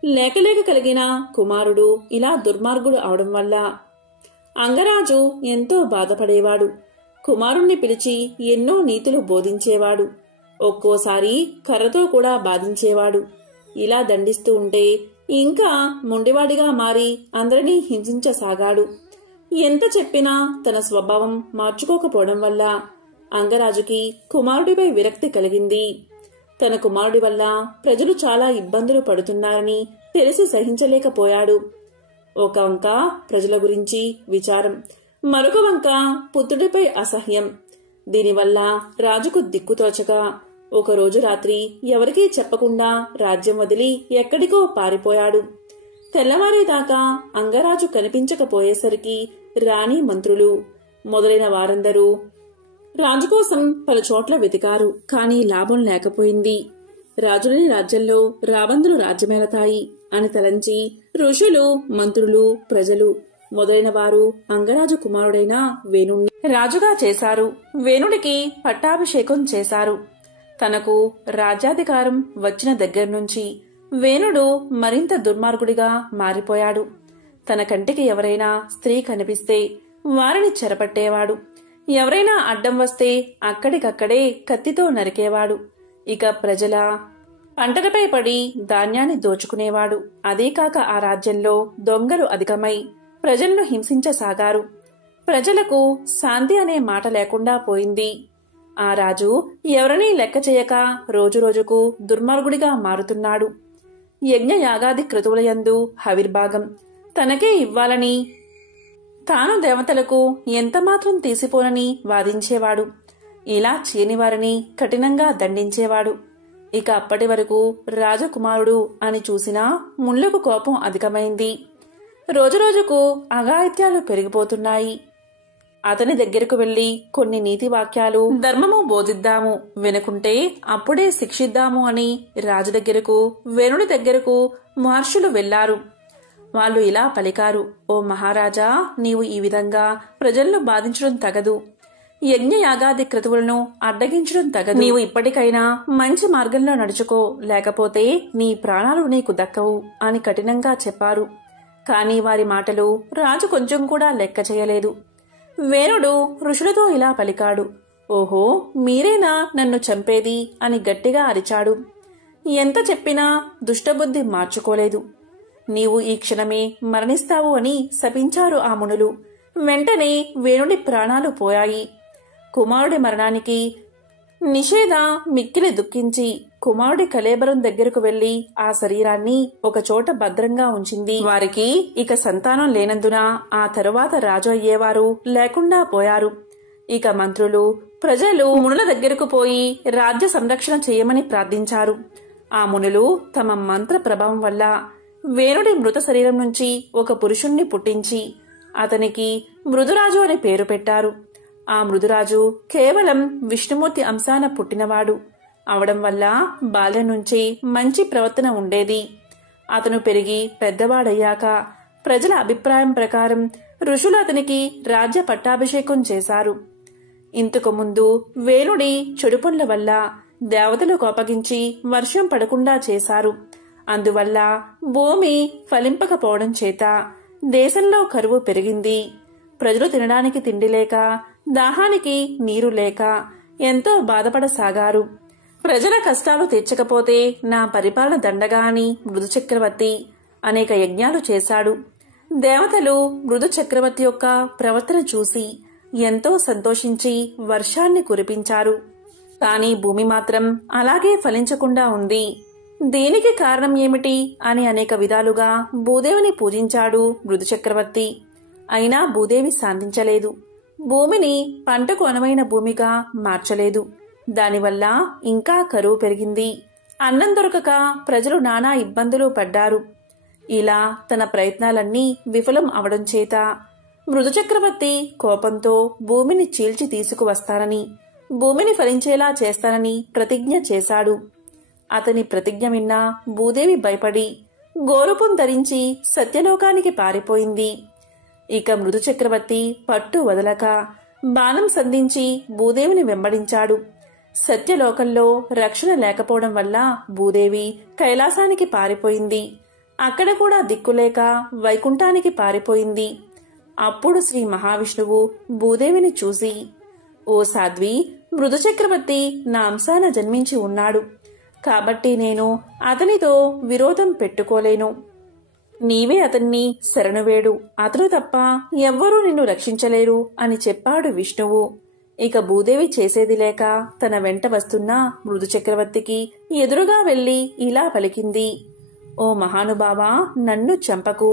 లేకలేక కలిగిన కుమారుడు ఇలా దుర్మార్గుడు అవడం వల్ల అంగరాజు ఎంతో బాధపడేవాడు. కుమారుణ్ణి పిలిచి ఎన్నో నీతులు బోధించేవాడు. ఒక్కోసారి కర్రతో కూడా బాధించేవాడు. ఇలా దండిస్తూ ఉంటే ఇంకా మొండివాడిగా మారి అందరినీ హింసించసాగాడు. ఎంత చెప్పినా తన స్వభావం మార్చుకోకపోవడం వల్ల అంగరాజుకి కుమారుడిపై విరక్తి కలిగింది. తన కుమారుడి వల్ల ప్రజలు చాలా ఇబ్బందులు పడుతున్నారని తెలిసి సహించలేకపోయాడు. ఒక వంక ప్రజల గురించి విచారం, మరొక వంక పుత్రుడిపై అసహ్యం. దీనివల్ల రాజుకు దిక్కుతోచగా ఒకరోజు రాత్రి ఎవరికీ చెప్పకుండా రాజ్యం వదిలి ఎక్కడికో పారిపోయాడు. తెల్లవారేదాకా అంగరాజు కనిపించకపోయేసరికి రాణి, మంత్రులు మొదలైన వారందరూ రాజుకోసం పలు చోట్ల వెతికారు. కాని లాభం లేకపోయింది. రాజులేని రాజ్యంలో రాబందులు రాజ్యమేలతాయి అని తలంచి ఋషులు, మంత్రులు, ప్రజలు మొదలైన వారు అంగరాజు కుమారుడైన వేణుణ్ణి రాజుగా చేశారు. వేణుడికి పట్టాభిషేకం చేశారు. తనకు రాజ్యాధికారం వచ్చిన దగ్గర్నుంచి వేణుడు మరింత దుర్మార్గుడిగా మారిపోయాడు. తన కంటికి ఎవరైనా స్త్రీ కనిపిస్తే వారిని చెరపట్టేవాడు. ఎవరైనా అడ్డం వస్తే అక్కడికక్కడే కత్తితో నరికేవాడు. ఇక ప్రజల పంటలపై పడి ధాన్యాన్ని దోచుకునేవాడు. అదీకాక ఆ రాజ్యంలో దొంగలు అధికమై ప్రజలను హింసించసాగారు. ప్రజలకు శాంతి అనే మాట లేకుండా పోయింది. ఆ రాజు ఎవరినీ లెక్క చేయక రోజురోజుకు దుర్మార్గుడిగా మారుతున్నాడు. యజ్ఞ యాగాది క్రతువులయందు హవిర్భాగం తనకే ఇవ్వాలని తాను దేవతలకు ఎంతమాత్రం తీసిపోనని వాదించేవాడు. ఇలా చేయనివారిని కఠినంగా దండించేవాడు. ఇక అప్పటి వరకు రాజకుమారుడు అని చూసినా ముళ్లకు కోపం అధికమైంది. రోజురోజుకు అఘాయిత్యాలు పెరిగిపోతున్నాయి. అతని దగ్గరకు వెళ్లి కొన్ని నీతి వాక్యాలు, ధర్మము బోధిద్దాము, వినుకుంటే అప్పుడే శిక్షిద్దాము అని రాజు దగ్గరకు, వేణుడి దగ్గరకు మహర్షులు వెళ్లారు. వాళ్ళు ఇలా పలికారు: ఓ మహారాజా, నీవు ఈ విధంగా ప్రజలను బాధించడం తగదు. యజ్ఞయాగాది క్రతువులను అడ్డగించడం తగదు. నీవు ఇప్పటికైనా మంచి మార్గంలో నడుచుకో, లేకపోతే నీ ప్రాణాలు నీకు దక్కవు అని కఠినంగా చెప్పారు. కాని వారి మాటలు రాజు కొంచెం కూడా లెక్క చేయలేదు. వేణుడు ఋషులతో ఇలా పలికాడు: ఓహో, మీరేనా నన్ను చంపేది అని గట్టిగా అరిచాడు. ఎంత చెప్పినా దుష్టబుద్ధి మార్చుకోలేదు. నీవు ఈ క్షణమే మరణిస్తావు అని శపించారు ఆ మునులు. వెంటనే వేణుడి ప్రాణాలు పోయాయి. కుమారుడి మరణానికి నిషేధ మిక్కిలి దుఃఖించి కుమారుడి కళేబరం దగ్గరకు వెళ్లి ఆ శరీరాన్ని ఒకచోట భద్రంగా ఉంచింది. వారికి ఇక సంతానం లేనందున ఆ తరువాత రాజు అయ్యేవారు లేకుండా పోయారు. ఇక మంత్రులు, ప్రజలు మునుల దగ్గరకు పోయి రాజ్య సంరక్షణ చేయమని ప్రార్థించారు. ఆ మునులు తమ మంత్ర ప్రభావం వల్ల వేణుడి మృత శరీరం నుంచి ఒక పురుషుణ్ణి పుట్టించి అతనికి మృదురాజు అని పేరు పెట్టారు. ఆ మృదురాజు కేవలం విష్ణుమూర్తి అంశాన పుట్టినవాడు అవడం వల్ల బాల్యం నుంచి మంచి ప్రవర్తన ఉండేది. అతను పెరిగి పెద్దవాడయ్యాక ప్రజల అభిప్రాయం ప్రకారం ఋషులు అతనికి రాజ్య పట్టాభిషేకం చేశారు. ఇంతకు ముందు వేణుడి చెడు పనుల వల్ల దేవతలు కోపగించి వర్షం పడకుండా చేశారు. అందువల్ల భూమి ఫలింపకపోవడం చేత దేశంలో కరువు పెరిగింది. ప్రజలు తినడానికి తిండి లేక, దాహానికి నీరు లేక ఎంతో బాధపడసాగారు. ప్రజల కష్టాలు తీర్చకపోతే నా పరిపాలన దండగా అని మృదు చక్రవర్తి అనేక యజ్ఞాలు చేశాడు. దేవతలు మృదు చక్రవర్తి యొక్క ప్రవర్తన చూసి ఎంతో సంతోషించి వర్షాన్ని కురిపించారు. కాని భూమి మాత్రం అలాగే ఫలించకుండా ఉంది. దీనికి కారణం ఏమిటి అని అనేక విధాలుగా భూదేవిని పూజించాడు మృదు చక్రవర్తి. అయినా భూదేవి శాంతించలేదు. భూమిని పంటకు అనువైన భూమిగా మార్చలేదు. దానివల్ల ఇంకా కరువు పెరిగింది. అన్నం దొరకక ప్రజలు నానా ఇబ్బందులు పడ్డారు. ఇలా తన ప్రయత్నాలన్నీ విఫలం అవడం చేత మృదు చక్రవర్తి కోపంతో భూమిని చీల్చి తీసుకువస్తానని, భూమిని ఫలించేలా చేస్తానని ప్రతిజ్ఞ చేశాడు. అతని ప్రతిజ్ఞ విన్న భూదేవి భయపడి గోరుపుం ధరించి సత్యలోకానికి పారిపోయింది. ఇక మృదు చక్రవర్తి పట్టు వదలక బాణం సంధించి భూదేవిని వెంబడించాడు. సత్యలోకంలో రక్షణ లేకపోవడం వల్ల భూదేవి కైలాసానికి పారిపోయింది. అక్కడ కూడా దిక్కులేక వైకుంఠానికి పారిపోయింది. అప్పుడు శ్రీ మహావిష్ణువు భూదేవిని చూసి, ఓ సాధ్వి, మృదు చక్రవర్తి నా అంశాన జన్మించి ఉన్నాడు. కాబట్టి నేను అతనితో విరోధం పెట్టుకోలేను. నీవే అతన్ని శరణువేడు, అతను తప్ప ఎవ్వరూ నిన్ను రక్షించలేరు అని చెప్పాడు విష్ణువు. ఇక భూదేవి చేసేది లేక తన వెంట వస్తున్న మృదు చక్రవర్తికి ఎదురుగా వెళ్లి ఇలా పలికింది: ఓ మహానుభావా, నన్ను చంపకు.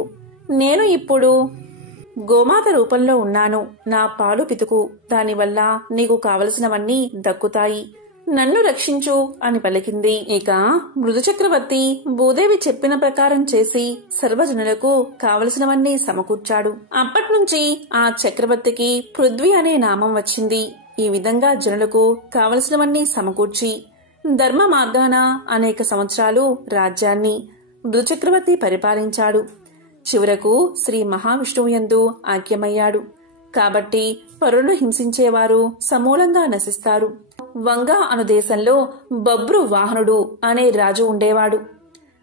నేను ఇప్పుడు గోమాత రూపంలో ఉన్నాను. నా పాలు పితుకు, దానివల్ల నీకు కావలసినవన్నీ దక్కుతాయి. నన్ను రక్షించు అని పలికింది. ఇక మృదు చక్రవర్తి భూదేవి చెప్పిన ప్రకారం చేసి సర్వజనులకు కావలసినవన్నీ సమకూర్చాడు. అప్పట్నుంచి ఆ చక్రవర్తికి పృథ్వీ అనే నామం వచ్చింది. ఈ విధంగా జనులకు కావలసినవన్నీ సమకూర్చి ధర్మ మార్గాన అనేక సంవత్సరాలు రాజ్యాన్ని మృదు చక్రవర్తి పరిపాలించాడు. చివరకు శ్రీ మహావిష్ణువు యందు ఐక్యమయ్యాడు. కాబట్టి పరులను హింసించేవారు సమూలంగా నశిస్తారు. వంగ అను దేశంలో బబ్రు వాహనుడు అనే రాజు ఉండేవాడు.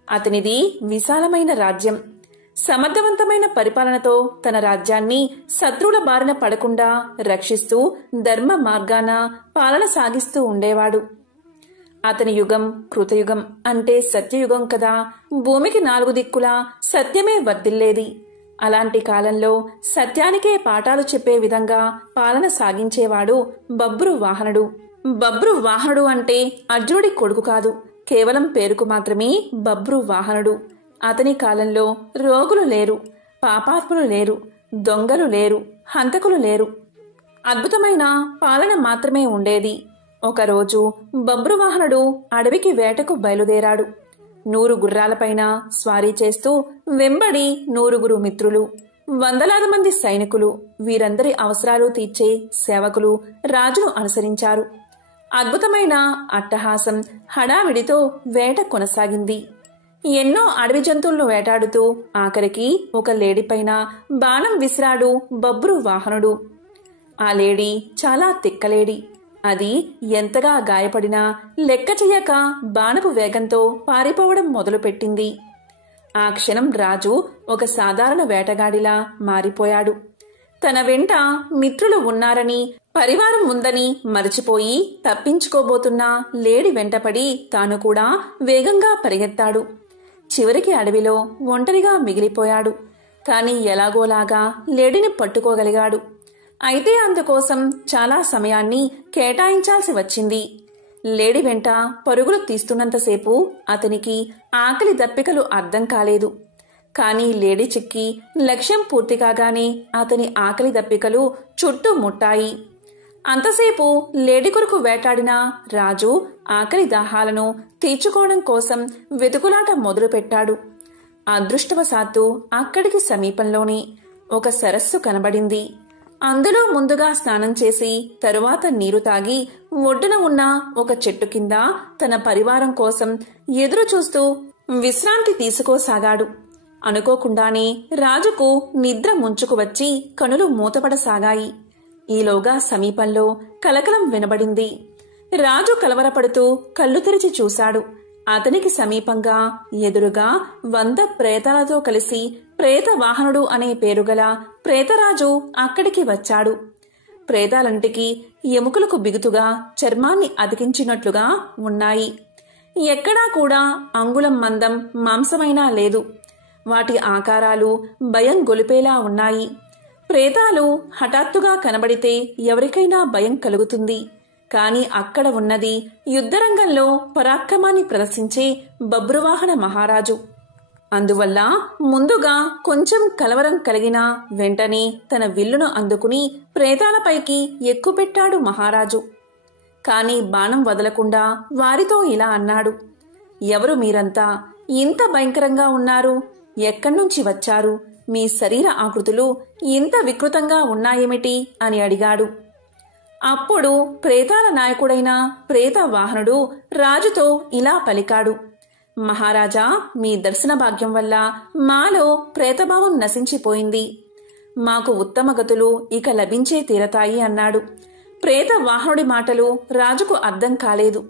అతనిది విశాలమైన రాజ్యం. సమర్థవంతమైన పరిపాలనతో తన రాజ్యాన్ని శత్రువుల బారిన పడకుండా రక్షిస్తూ ధర్మ మార్గాన పాలన సాగిస్తూ ఉండేవాడు. అతని యుగం కృతయుగం అంటే సత్యయుగం కదా. భూమికి 4 దిక్కులా సత్యమే వర్ధిల్లేది. అలాంటి కాలంలో సత్యానికే పాఠాలు చెప్పే విధంగా పాలన సాగించేవాడు బబ్రు వాహనుడు. బబ్రు వాహనుడు అంటే అర్జునుడి కొడుకు కాదు, కేవలం పేరుకు మాత్రమే బబ్రు వాహనుడు. అతని కాలంలో రోగులు లేరు, పాపాత్ములు లేరు, దొంగలు లేరు, హంతకులు లేరు. అద్భుతమైన పాలన మాత్రమే ఉండేది. ఒకరోజు బబ్రువాహనుడు అడవికి వేటకు బయలుదేరాడు. 100 గుర్రాలపైన స్వారీ చేస్తూ వెంబడి 100 మిత్రులు, వందలాది మంది సైనికులు, వీరందరి అవసరాలు తీర్చే సేవకులు రాజును అనుసరించారు. అద్భుతమైన అట్టహాసం, హడావిడితో వేట కొనసాగింది. ఎన్నో అడవి జంతువులను వేటాడుతూ ఆఖరికి ఒక లేడీపైన బాణం విసిరాడు బబ్రు వాహనుడు. ఆ లేడీ చాలా తిక్కలేడి. అది ఎంతగా గాయపడినా లెక్క చెయ్యక బాణపు వేగంతో పారిపోవడం మొదలుపెట్టింది. ఆ క్షణం రాజు ఒక సాధారణ వేటగాడిలా మారిపోయాడు. తన వెంట మిత్రులు ఉన్నారని, పరివారం ఉందని మరచిపోయి తప్పించుకోబోతున్న లేడి వెంటపడి తాను కూడా వేగంగా పరిగెత్తాడు. చివరికి అడవిలో ఒంటరిగా మిగిలిపోయాడు. కాని ఎలాగోలాగా లేడిని పట్టుకోగలిగాడు. అయితే అందుకోసం చాలా సమయాన్ని కేటాయించాల్సి వచ్చింది. లేడి వెంట పరుగులు తీస్తున్నంతసేపు అతనికి ఆకలి దప్పికలు అర్థం కాలేదు. కాని లేడి చిక్కి లక్ష్యం పూర్తి కాగానే అతని ఆకలి దప్పికలు చుట్టుముట్టాయి. అంతసేపు లేడి కొరకు వేటాడిన రాజు ఆకలి దాహాలను తీర్చుకోవడం కోసం వెతుకులాట మొదలుపెట్టాడు. అదృష్టవశాత్తు అక్కడికి సమీపంలోనే ఒక సరస్సు కనబడింది. అందులో ముందుగా స్నానం చేసి తరువాత నీరు తాగి ఒడ్డున ఉన్న ఒక చెట్టు కింద తన పరివారం కోసం ఎదురు చూస్తూ విశ్రాంతి తీసుకోసాగాడు. అనుకోకుండానే రాజుకు నిద్ర ముంచుకు వచ్చి కనులు మూతపడసాగాయి. ఈలోగా సమీపంలో కలకలం వినబడింది. రాజు కలవరపడుతూ కళ్ళు తెరిచి చూశాడు. అతనికి సమీపంగా ఎదురుగా 100 ప్రేతాలతో కలిసి ప్రేత వాహనుడు అనే పేరుగల ప్రేతరాజు అక్కడికి వచ్చాడు. ప్రేతాలంటికి ఎముకలకు బిగుతుగా చర్మాన్ని అతికించినట్లుగా ఉన్నాయి. ఎక్కడా కూడా అంగుళం మందం మాంసమైనా లేదు. వాటి ఆకారాలు భయం గొలిపేలా ఉన్నాయి. ప్రేతాలు హఠాత్తుగా కనబడితే ఎవరికైనా భయం కలుగుతుంది. కాని అక్కడ ఉన్నది యుద్ధరంగంలో పరాక్రమాన్ని ప్రదర్శించే బబ్రువాహన మహారాజు. అందువల్ల ముందుగా కొంచెం కలవరం కలిగిన వెంటనే తన విల్లును అందుకుని ప్రేతాలపైకి ఎక్కుపెట్టాడు మహారాజు. కాని బాణం వదలకుండా వారితో ఇలా అన్నాడు. ఎవరు మీరంతా? ఇంత భయంకరంగా ఉన్నారు. ఎక్కడ్నుంచి వచ్చారు? మీ శరీర ఆకృతులు ఇంత వికృతంగా ఉన్నాయేమిటి అని అడిగాడు. అప్పుడు ప్రేతాల నాయకుడైన ప్రేత వాహనుడు రాజుతో ఇలా పలికాడు. మహారాజా, మీ దర్శన భాగ్యం వల్ల మాలో ప్రేతభావం నశించిపోయింది. మాకు ఉత్తమ గతులు ఇక లభించే తీరతాయి అన్నాడు. ప్రేత వాహనుడి మాటలు రాజుకు అర్థం కాలేదు.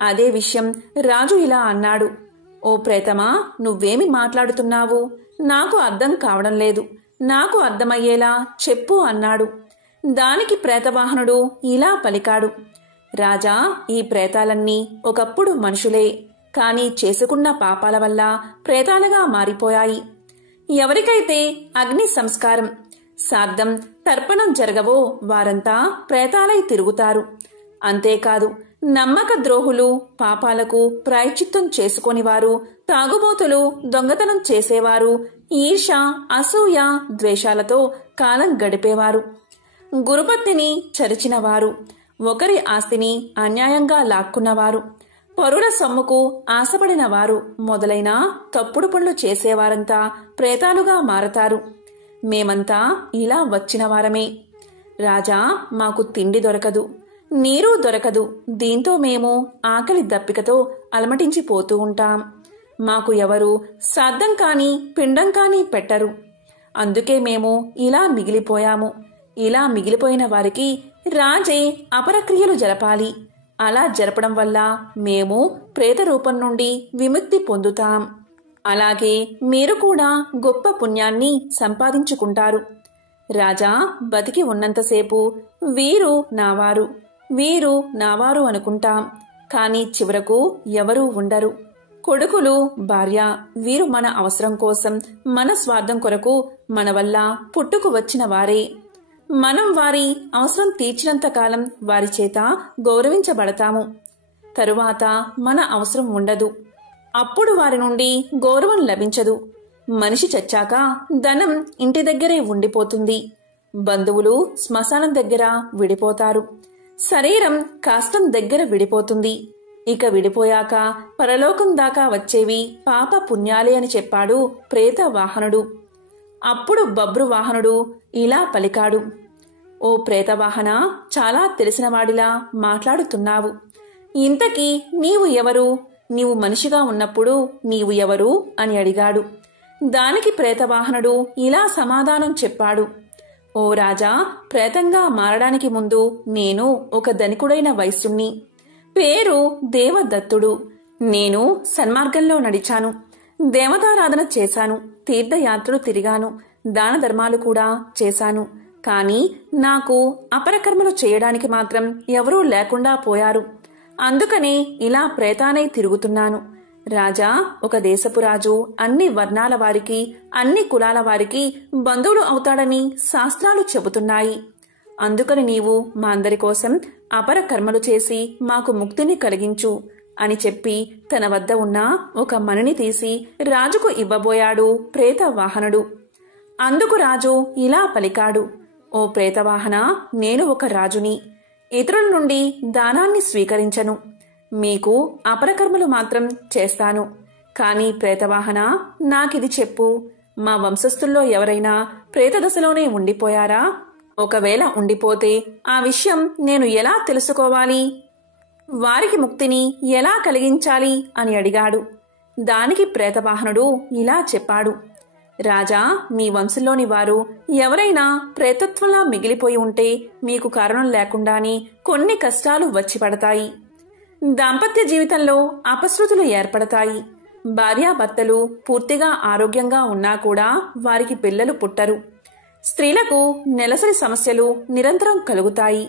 అదే విషయం రాజు ఇలా అన్నాడు. ఓ ప్రేతమా, నువ్వేమి మాట్లాడుతున్నావు? నాకు అర్థం కావడం లేదు. నాకు అర్థమయ్యేలా చెప్పు అన్నాడు. దానికి ప్రేతవాహనుడు ఇలా పలికాడు. రాజా, ఈ ప్రేతాలన్నీ ఒకప్పుడు మనుషులే. కాని చేసుకున్న పాపాల వల్ల ప్రేతాలుగా మారిపోయాయి. ఎవరికైతే అగ్ని సంస్కారం, శ్రాద్ధం, తర్పణం జరగవో వారంతా ప్రేతాలై తిరుగుతారు. అంతేకాదు, నమ్మక ద్రోహులు, పాపాలకు ప్రాయశ్చిత్తం చేసుకొనివారు, తాగుబోతులు, దొంగతనం చేసేవారు, ఈర్ష, అసూయ, ద్వేషాలతో కాలం గడిపేవారు, గురుపత్నిని చరిచినవారు, ఒకరి ఆస్తిని అన్యాయంగా లాక్కున్నవారు, పరుల సొమ్ముకు ఆశపడిన వారు మొదలైన తప్పుడు పనులు చేసేవారంతా ప్రేతాలుగా మారతారు. మేమంతా ఇలా వచ్చిన వారమే. రాజా, మాకు తిండి దొరకదు, నీరు దొరకదు. దీంతో మేము ఆకలి దప్పికతో అలమటించిపోతూ ఉంటాం. మాకు ఎవరు శ్రాద్ధం కాని పిండం కాని పెట్టరు. అందుకే మేము ఇలా మిగిలిపోయాము. ఇలా మిగిలిపోయిన వారికి రాజే అపరక్రియలు జరపాలి. అలా జరపడం వల్ల మేము ప్రేత రూపం నుండి విముక్తి పొందుతాం. అలాగే మీరు కూడా గొప్ప పుణ్యాన్ని సంపాదించుకుంటారు. రాజా, బతికి ఉన్నంతసేపు వీరు నావారు, వీరు నావారు అనుకుంటాం. కాని చివరకు ఎవరూ ఉండరు. కొడుకులు, భార్య, వీరు మన అవసరం కోసం, మన స్వార్థం కొరకు మన వల్ల పుట్టుకు వచ్చిన వారే. మనం వారి అవసరం తీర్చినంతకాలం వారి చేత గౌరవించబడతాము. తరువాత మన అవసరం ఉండదు. అప్పుడు వారి నుండి గౌరవం లభించదు. మనిషి చచ్చాక ధనం ఇంటి దగ్గరే ఉండిపోతుంది. బంధువులు శ్మశానం దగ్గర విడిపోతారు. శరీరం కాష్టం దగ్గర విడిపోతుంది. ఇక విడిపోయాక పరలోకం దాకా వచ్చేవి పాప పుణ్యాలే అని చెప్పాడు ప్రేత వాహనుడు. అప్పుడు బభ్రువాహనుడు ఇలా పలికాడు. ఓ ప్రేతవాహన, చాలా తెలిసినవాడిలా మాట్లాడుతున్నావు. ఇంతకీ నీవు ఎవరు? నీవు మనిషిగా ఉన్నప్పుడు నీవు ఎవరు అని అడిగాడు. దానికి ప్రేతవాహనుడు ఇలా సమాధానం చెప్పాడు. ఓ రాజా, ప్రేతంగా మారడానికి ముందు నేను ఒక ధనికుడైన వైశ్యుణ్ణి. పేరు దేవదత్తుడు. నేను సన్మార్గంలో నడిచాను, దేవతారాధన చేశాను, తీర్థయాత్రలు తిరిగాను, దాన ధర్మాలు కూడా చేశాను. కాని నాకు అపరకర్మలు చేయడానికి మాత్రం ఎవరూ లేకుండా పోయారు. అందుకనే ఇలా ప్రేతానై తిరుగుతున్నాను. రాజా, ఒక దేశపు రాజు అన్ని వర్ణాల వారికి, అన్ని కులాల వారికి బంధువులు అవుతాడని శాస్త్రాలు చెబుతున్నాయి. అందుకని నీవు మా అందరి కోసం అపర కర్మలు చేసి మాకు ముక్తిని కలిగించు అని చెప్పి తన వద్ద ఉన్న ఒక మణిని తీసి రాజుకు ఇవ్వబోయాడు ప్రేతవాహనుడు. అందుకు రాజు ఇలా పలికాడు. ఓ ప్రేతవాహన, నేను ఒక రాజుని. ఇతరుల నుండి దానాన్ని స్వీకరించను. మీకు అపరకర్మలు మాత్రం చేస్తాను. కాని ప్రేతవాహన, నాకిది చెప్పు. మా వంశస్థుల్లో ఎవరైనా ప్రేతదశలోనే ఉండిపోయారా? ఒకవేళ ఉండిపోతే ఆ విషయం నేను ఎలా తెలుసుకోవాలి? వారికి ముక్తిని ఎలా కలిగించాలి అని అడిగాడు. దానికి ప్రేతవాహనుడు ఇలా చెప్పాడు. రాజా, మీ వంశంలోని వారు ఎవరైనా ప్రేతత్వంలా మిగిలిపోయి ఉంటే మీకు కారణం లేకుండానే కొన్ని కష్టాలు వచ్చి పడతాయి. దాంపత్య జీవితంలో అపశృతులు ఏర్పడతాయి. భార్యాభర్తలు పూర్తిగా ఆరోగ్యంగా ఉన్నా కూడా వారికి పిల్లలు పుట్టరు. స్త్రీలకు నెలసరి సమస్యలు నిరంతరం కలుగుతాయి.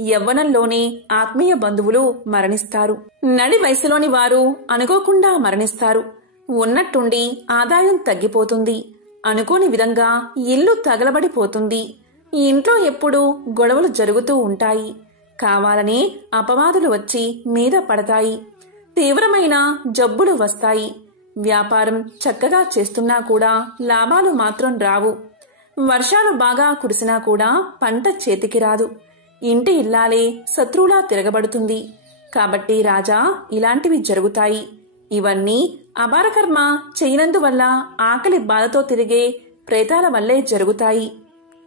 యవ్వనంలోనే ఆత్మీయ బంధువులు మరణిస్తారు. నడి వయసులోని వారు అనుకోకుండా మరణిస్తారు. ఉన్నట్టుండి ఆదాయం తగ్గిపోతుంది. అనుకోని విధంగా ఇల్లు తగలబడిపోతుంది. ఇంట్లో ఎప్పుడూ గొడవలు జరుగుతూ ఉంటాయి. కావాలనే అపవాదులు వచ్చి మీద పడతాయి. తీవ్రమైన జబ్బులు వస్తాయి. వ్యాపారం చక్కగా చేస్తున్నా కూడా లాభాలు మాత్రం రావు. వర్షాలు బాగా కురిసినా కూడా పంట చేతికి రాదు. ఇంటి ఇల్లాలే శత్రువులా తిరగబడుతుంది. కాబట్టి రాజా, ఇలాంటివి జరుగుతాయి. ఇవన్నీ అపారకర్మ చేయనందువల్ల ఆకలి బాధతో తిరిగే ప్రేతాల వల్లే జరుగుతాయి.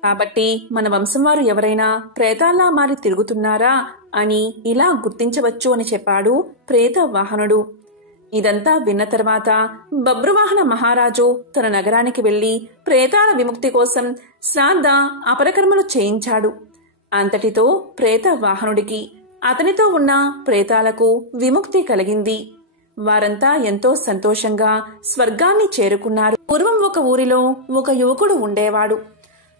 కాబట్టి మన వంశం వారు ఎవరైనా ప్రేతాల్లా మారి తిరుగుతున్నారా అని ఇలా గుర్తించవచ్చు అని చెప్పాడు ప్రేతవాహనుడు. ఇదంతా విన్న తర్వాత బభ్రువాహన మహారాజు తన నగరానికి వెళ్లి ప్రేతాల విముక్తి కోసం శ్రాద్ధ అపరకర్మలు చేయించాడు. అంతటితో ప్రేతవాహనుడికి, అతనితో ఉన్న ప్రేతాలకు విముక్తి కలిగింది. వారంతా ఎంతో సంతోషంగా స్వర్గాన్ని చేరుకున్నారు. పూర్వం ఒక ఊరిలో ఒక యువకుడు ఉండేవాడు.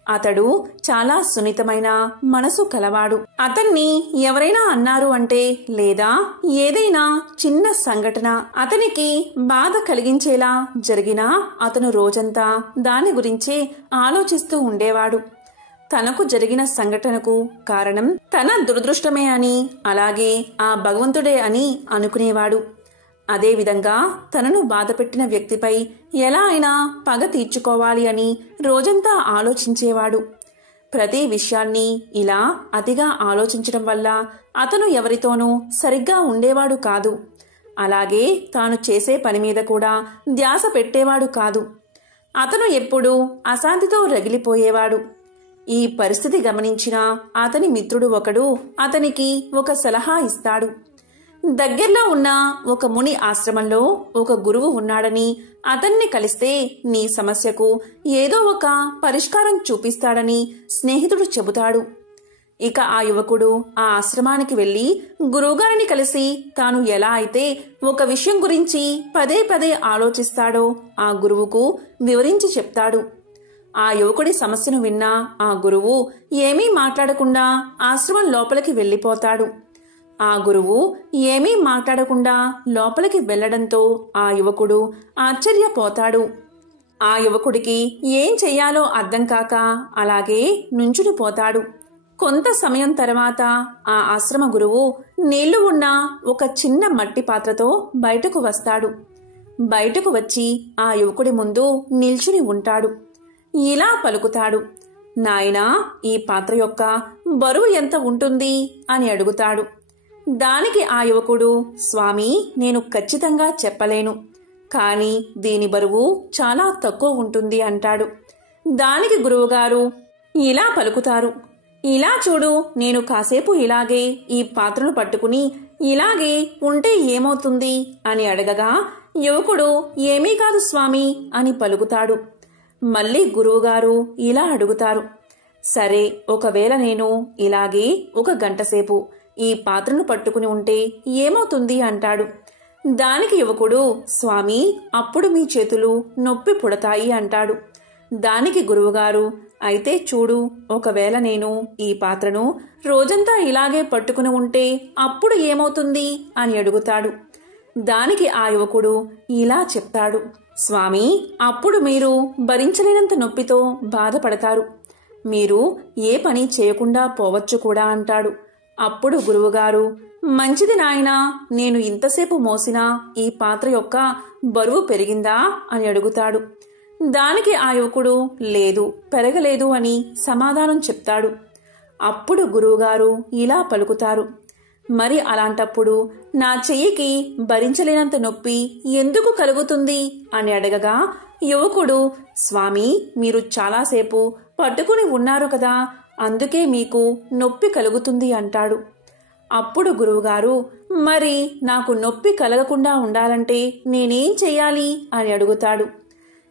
అతడు చాలా సున్నితమైన మనసు కలవాడు. అతన్ని ఎవరైనా అన్నారు అంటే, లేదా ఏదైనా చిన్న సంఘటన అతనికి బాధ కలిగించేలా జరిగినా అతను రోజంతా దాని గురించే ఆలోచిస్తూ ఉండేవాడు. తనకు జరిగిన సంఘటనకు కారణం తన దురదృష్టమే అని, అలాగే ఆ భగవంతుడే అని అనుకునేవాడు. అదేవిధంగా తనను బాధపెట్టిన వ్యక్తిపై ఎలా అయినా పగ తీర్చుకోవాలి అని రోజంతా ఆలోచించేవాడు. ప్రతి విషయాన్ని ఇలా అతిగా ఆలోచించడం వల్ల అతను ఎవరితోనూ సరిగ్గా ఉండేవాడు కాదు. అలాగే తాను చేసే పని మీద కూడా ధ్యాస పెట్టేవాడు కాదు. అతను ఎప్పుడూ అశాంతితో రగిలిపోయేవాడు. ఈ పరిస్థితి గమనించిన అతని మిత్రుడు ఒకడు అతనికి ఒక సలహా ఇస్తాడు. దగ్గరలో ఉన్న ఒక ముని ఆశ్రమంలో ఒక గురువు ఉన్నాడని, అతన్ని కలిస్తే నీ సమస్యకు ఏదో ఒక పరిష్కారం చూపిస్తాడని స్నేహితుడు చెబుతాడు. ఇక ఆ యువకుడు ఆ ఆశ్రమానికి వెళ్లి గురువుగారిని కలిసి తాను ఎలా అయితే ఒక విషయం గురించి పదే పదే ఆలోచిస్తాడో ఆ గురువుకు వివరించి చెప్తాడు. ఆ యువకుడి సమస్యను విన్న ఆ గురువు ఏమీ మాట్లాడకుండా ఆశ్రమం లోపలికి వెళ్లిపోతాడు. ఆ గురువు ఏమీ మాట్లాడకుండా లోపలికి వెళ్లడంతో ఆ యువకుడు ఆశ్చర్యపోతాడు. ఆ యువకుడికి ఏం చెయ్యాలో అర్థం కాక అలాగే నుంచునిపోతాడు. కొంత సమయం తర్వాత ఆ ఆశ్రమ గురువు నీళ్లు ఉన్న ఒక చిన్న మట్టి పాత్రతో బయటకు వస్తాడు. బయటకు వచ్చి ఆ యువకుడి ముందు నిల్చుని ఉంటాడు. ఇలా పలుకుతాడు. నాయనా, ఈ పాత్ర యొక్క బరువు ఎంత ఉంటుంది అని అడుగుతాడు. దానికి ఆ యువకుడు, స్వామి, నేను ఖచ్చితంగా చెప్పలేను, కాని దీని బరువు చాలా తక్కువ ఉంటుంది అంటాడు. దానికి గురువుగారు ఇలా పలుకుతారు, ఇలా చూడు, నేను కాసేపు ఇలాగే ఈ పాత్రను పట్టుకుని ఇలాగే ఉంటే ఏమవుతుంది అని అడగగా యువకుడు ఏమీ కాదు స్వామి అని పలుకుతాడు. మళ్ళీ గురువుగారు ఇలా అడుగుతారు, సరే, ఒకవేళ నేను ఇలాగే 1 గంటసేపు ఈ పాత్రను పట్టుకుని ఉంటే ఏమవుతుంది అంటాడు. దానికి యువకుడు, స్వామి, అప్పుడు మీ చేతులు నొప్పి పుడతాయి అంటాడు. దానికి గురువుగారు, అయితే చూడు, ఒకవేళ నేను ఈ పాత్రను రోజంతా ఇలాగే పట్టుకుని ఉంటే అప్పుడు ఏమవుతుంది అని అడుగుతాడు. దానికి ఆ యువకుడు ఇలా చెప్తాడు, స్వామి, అప్పుడు మీరు భరించలేనంత నొప్పితో బాధపడతారు. మీరు ఏ పని చేయకుండా పోవచ్చు కూడా అంటాడు. అప్పుడు గురువుగారు, మంచిది నాయనా, నేను ఇంతసేపు మోసినా ఈ పాత్ర యొక్క బరువు పెరిగిందా అని అడుగుతాడు. దానికి ఆ యువకుడు లేదు, పెరగలేదు అని సమాధానం చెప్తాడు. అప్పుడు గురువుగారు ఇలా పలుకుతారు, మరి అలాంటప్పుడు నా చెయ్యికి భరించలేనంత నొప్పి ఎందుకు కలుగుతుంది అని అడగగా యువకుడు, స్వామి, మీరు చాలాసేపు పట్టుకుని ఉన్నారు కదా, అందుకే మీకు నొప్పి కలుగుతుంది అంటాడు. అప్పుడు గురువుగారు, మరి నాకు నొప్పి కలగకుండా ఉండాలంటే నేనేం చెయ్యాలి అని అడుగుతాడు.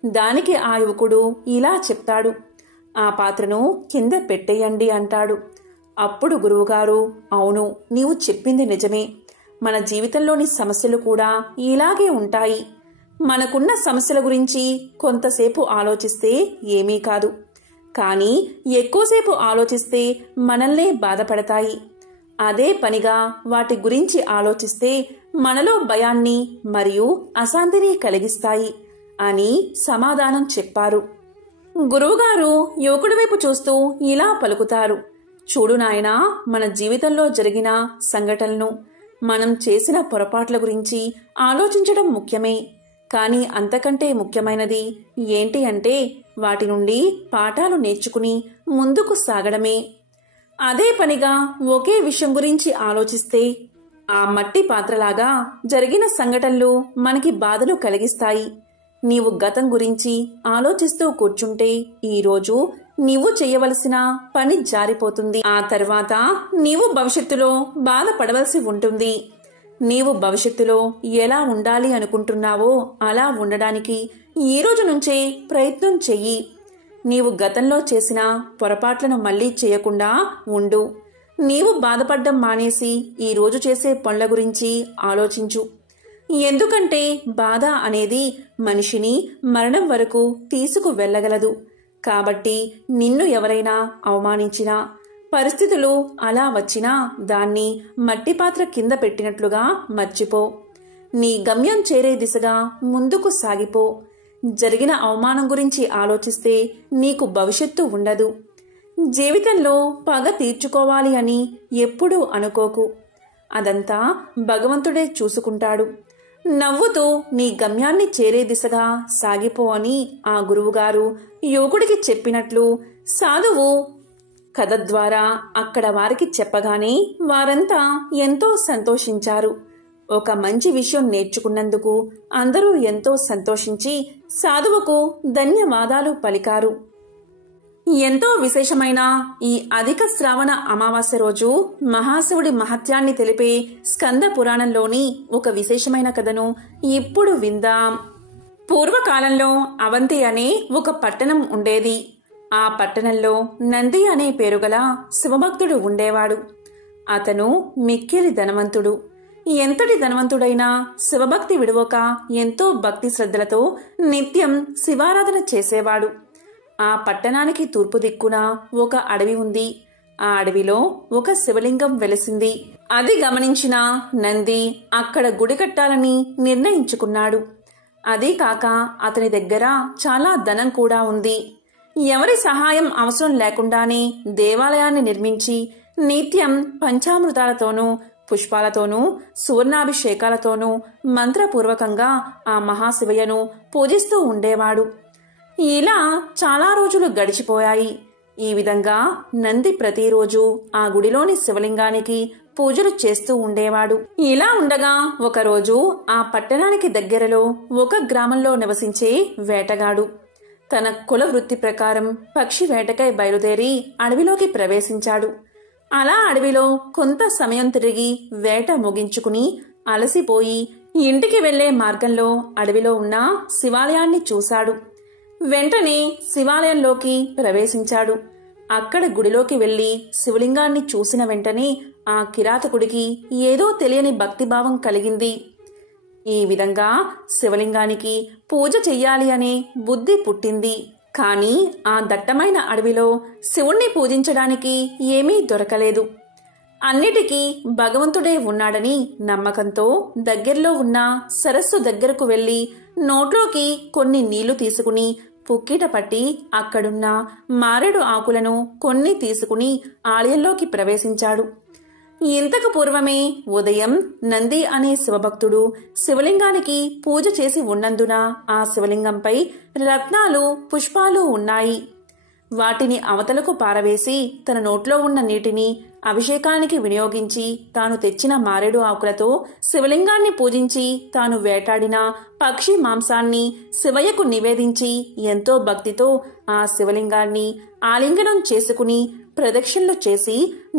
దానికి ఆ యువకుడు ఇలా చెప్తాడు, ఆ పాత్రను కింద పెట్టేయండి అంటాడు. అప్పుడు గురువుగారు, అవును, నీవు చెప్పింది నిజమే. మన జీవితంలోని సమస్యలు కూడా ఇలాగే ఉంటాయి. మనకున్న సమస్యల గురించి కొంతసేపు ఆలోచిస్తే ఏమీ కాదు, కానీ ఎక్కువసేపు ఆలోచిస్తే మనల్నే బాధపడతాయి. అదే పనిగా వాటి గురించి ఆలోచిస్తే మనలో భయాన్ని మరియు అశాంతిని కలిగిస్తాయి అని సమాధానం చెప్పారు. గురువుగారు యువకుడి వైపు చూస్తూ ఇలా పలుకుతారు, చూడు నాయనా, మన జీవితంలో జరిగిన సంఘటనలను, మనం చేసిన పొరపాట్ల గురించి ఆలోచించడం ముఖ్యమే. కానీ అంతకంటే ముఖ్యమైనది ఏంటి అంటే వాటి నుండి పాఠాలు నేర్చుకుని ముందుకు సాగడమే. అదే పనిగా ఒకే విషయం గురించి ఆలోచిస్తే ఆ మట్టి పాత్రలాగా జరిగిన సంఘటనలు మనకి బాధలు కలిగిస్తాయి. నీవు గతం గురించి ఆలోచిస్తూ కూర్చుంటే ఈరోజు నీవు చేయవలసిన పని జారిపోతుంది. ఆ తర్వాత నీవు భవిష్యత్తులో బాధపడవలసి ఉంటుంది. నీవు భవిష్యత్తులో ఎలా ఉండాలి అనుకుంటున్నావో అలా ఉండడానికి ఈ రోజు నుంచే ప్రయత్నం చెయ్యి. నీవు గతంలో చేసిన పొరపాట్లను మళ్లీ చేయకుండా ఉండు. నీవు బాధపడ్డం మానేసి ఈ రోజు చేసే పనుల గురించి ఆలోచించు. ఎందుకంటే బాధ అనేది మనిషిని మరణం వరకు తీసుకు వెళ్ళగలదు. కాబట్టి నిన్ను ఎవరైనా అవమానించినా, పరిస్థితులు అలా వచ్చినా దాన్ని మట్టిపాత్ర కింద పెట్టినట్లుగా మర్చిపో. నీ గమ్యం చేరే దిశగా ముందుకు సాగిపో. జరిగిన అవమానం గురించి ఆలోచిస్తే నీకు భవిష్యత్తు ఉండదు. జీవితంలో పగ తీర్చుకోవాలి అని ఎప్పుడూ అనుకోకు. అదంతా భగవంతుడే చూసుకుంటాడు. నవ్వుతూ నీ గమ్యాన్ని చేరే దిశగా సాగిపో అని ఆ గురువుగారు యువకుడికి చెప్పినట్లు సాధువు కథ ద్వారా అక్కడ వారికి చెప్పగానే వారంతా ఎంతో సంతోషించారు. ఒక మంచి విషయం నేర్చుకున్నందుకు అందరూ ఎంతో సంతోషించి సాధువుకు ధన్యవాదాలు పలికారు. ఎంతో విశేషమైన ఈ అధిక శ్రావణ అమావాస్య రోజు మహాశివుడి మహత్యాన్ని తెలిపే స్కంద పురాణంలోని ఒక విశేషమైన కథను ఇప్పుడు విందాం. పూర్వకాలంలో అవంతి అనే ఒక పట్టణం ఉండేది. ఆ పట్టణంలో నంది అనే పేరుగల శివభక్తుడు ఉండేవాడు. అతను మిక్కిలి ధనవంతుడు. ఎంతటి ధనవంతుడైనా శివభక్తి విడువక ఎంతో భక్తి శ్రద్ధలతో నిత్యం శివారాధన చేసేవాడు. ఆ పట్టణానికి తూర్పు దిక్కున ఒక అడవి ఉంది. ఆ అడవిలో ఒక శివలింగం వెలిసింది. అది గమనించిన నంది అక్కడ గుడి కట్టాలని నిర్ణయించుకున్నాడు. అదే కాక అతని దగ్గర చాలా ధనం కూడా ఉంది. ఎవరి సహాయం అవసరం లేకుండానే దేవాలయాన్ని నిర్మించి నిత్యం పంచామృతాలతోనూ, పుష్పాలతోనూ, సువర్ణాభిషేకాలతోనూ మంత్రపూర్వకంగా ఆ మహాశివయ్యను పూజిస్తూ ఉండేవాడు. ఇలా చాలా రోజులు గడిచిపోయాయి. ఈ విధంగా నంది ప్రతిరోజు ఆ గుడిలోని శివలింగానికి పూజలు చేస్తూ ఉండేవాడు. ఇలా ఉండగా ఒకరోజు ఆ పట్టణానికి దగ్గరలో ఒక గ్రామంలో నివసించే వేటగాడు తన కుల వృత్తి ప్రకారం పక్షి వేటకై బయలుదేరి అడవిలోకి ప్రవేశించాడు. అలా అడవిలో కొంత సమయం తిరిగి వేట ముగించుకుని అలసిపోయి ఇంటికి వెళ్లే మార్గంలో అడవిలో ఉన్న శివాలయాన్ని చూశాడు. వెంటనే శివాలయంలోకి ప్రవేశించాడు. అక్కడ గుడిలోకి వెళ్లి శివలింగాన్ని చూసిన వెంటనే ఆ కిరాతకుడికి ఏదో తెలియని భక్తిభావం కలిగింది. ఈ విధంగా శివలింగానికి పూజ చెయ్యాలి అనే బుద్ధి పుట్టింది. కాని ఆ దట్టమైన అడవిలో శివుణ్ణి పూజించడానికి ఏమీ దొరకలేదు. అన్నిటికీ భగవంతుడే ఉన్నాడని నమ్మకంతో దగ్గరలో ఉన్న సరస్సు దగ్గరకు వెళ్లి నోట్లోకి కొన్ని నీళ్లు తీసుకుని పుక్కిట పట్టి అక్కడున్న మారేడు ఆకులను కొన్ని తీసుకుని ఆలయంలోకి ప్రవేశించాడు. ఇంతకు పూర్వమే ఉదయం నంది అనే శివభక్తుడు శివలింగానికి పూజ చేసి ఉన్నందున ఆ శివలింగంపై రత్నాలు పుష్పాలు ఉన్నాయి. వాటిని అవతలకు పారవేసి తన నోట్లో ఉన్న నీటిని అభిషేకానికి వినియోగించి తాను తెచ్చిన మారేడు ఆకులతో శివలింగాన్ని పూజించి తాను వేటాడిన పక్షి మాంసాన్ని శివయ్యకు నివేదించి ఎంతో భక్తితో ఆ శివలింగాన్ని ఆలింగనం చేసుకుని ప్రదక్షిణలు చేసి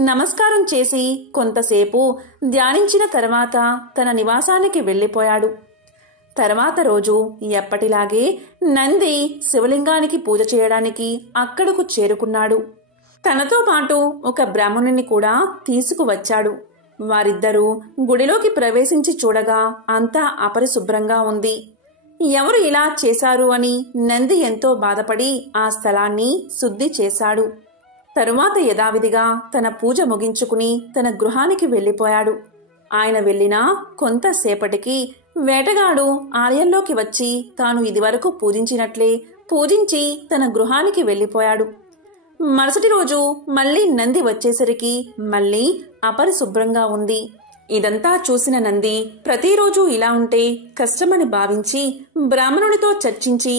నమస్కారం చేసి కొంతసేపు ధ్యానించిన తర్వాత తన నివాసానికి వెళ్లిపోయాడు. తర్వాత రోజు ఎప్పటిలాగే నంది శివలింగానికి పూజ చేయడానికి అక్కడకు చేరుకున్నాడు. తనతో పాటు ఒక బ్రాహ్మణుని కూడా తీసుకువచ్చాడు. వారిద్దరూ గుడిలోకి ప్రవేశించి చూడగా అంతా అపరిశుభ్రంగా ఉంది. ఎవరు ఇలా చేశారు అని నంది ఎంతో బాధపడి ఆ స్థలాన్ని శుద్ధి చేశాడు. తరువాత యథావిధిగా తన పూజ ముగించుకుని తన గృహానికి వెళ్లిపోయాడు. ఆయన వెళ్లినా కొంతసేపటికి వేటగాడు ఆలయంలోకి వచ్చి తాను ఇదివరకు పూజించినట్లే పూజించి తన గృహానికి వెళ్లిపోయాడు. మరుసటి రోజు మళ్లీ నంది వచ్చేసరికి మళ్లీ అపరిశుభ్రంగా ఉంది. ఇదంతా చూసిన నంది ప్రతిరోజు ఇలా ఉంటే కష్టమని భావించి బ్రాహ్మణుడితో చర్చించి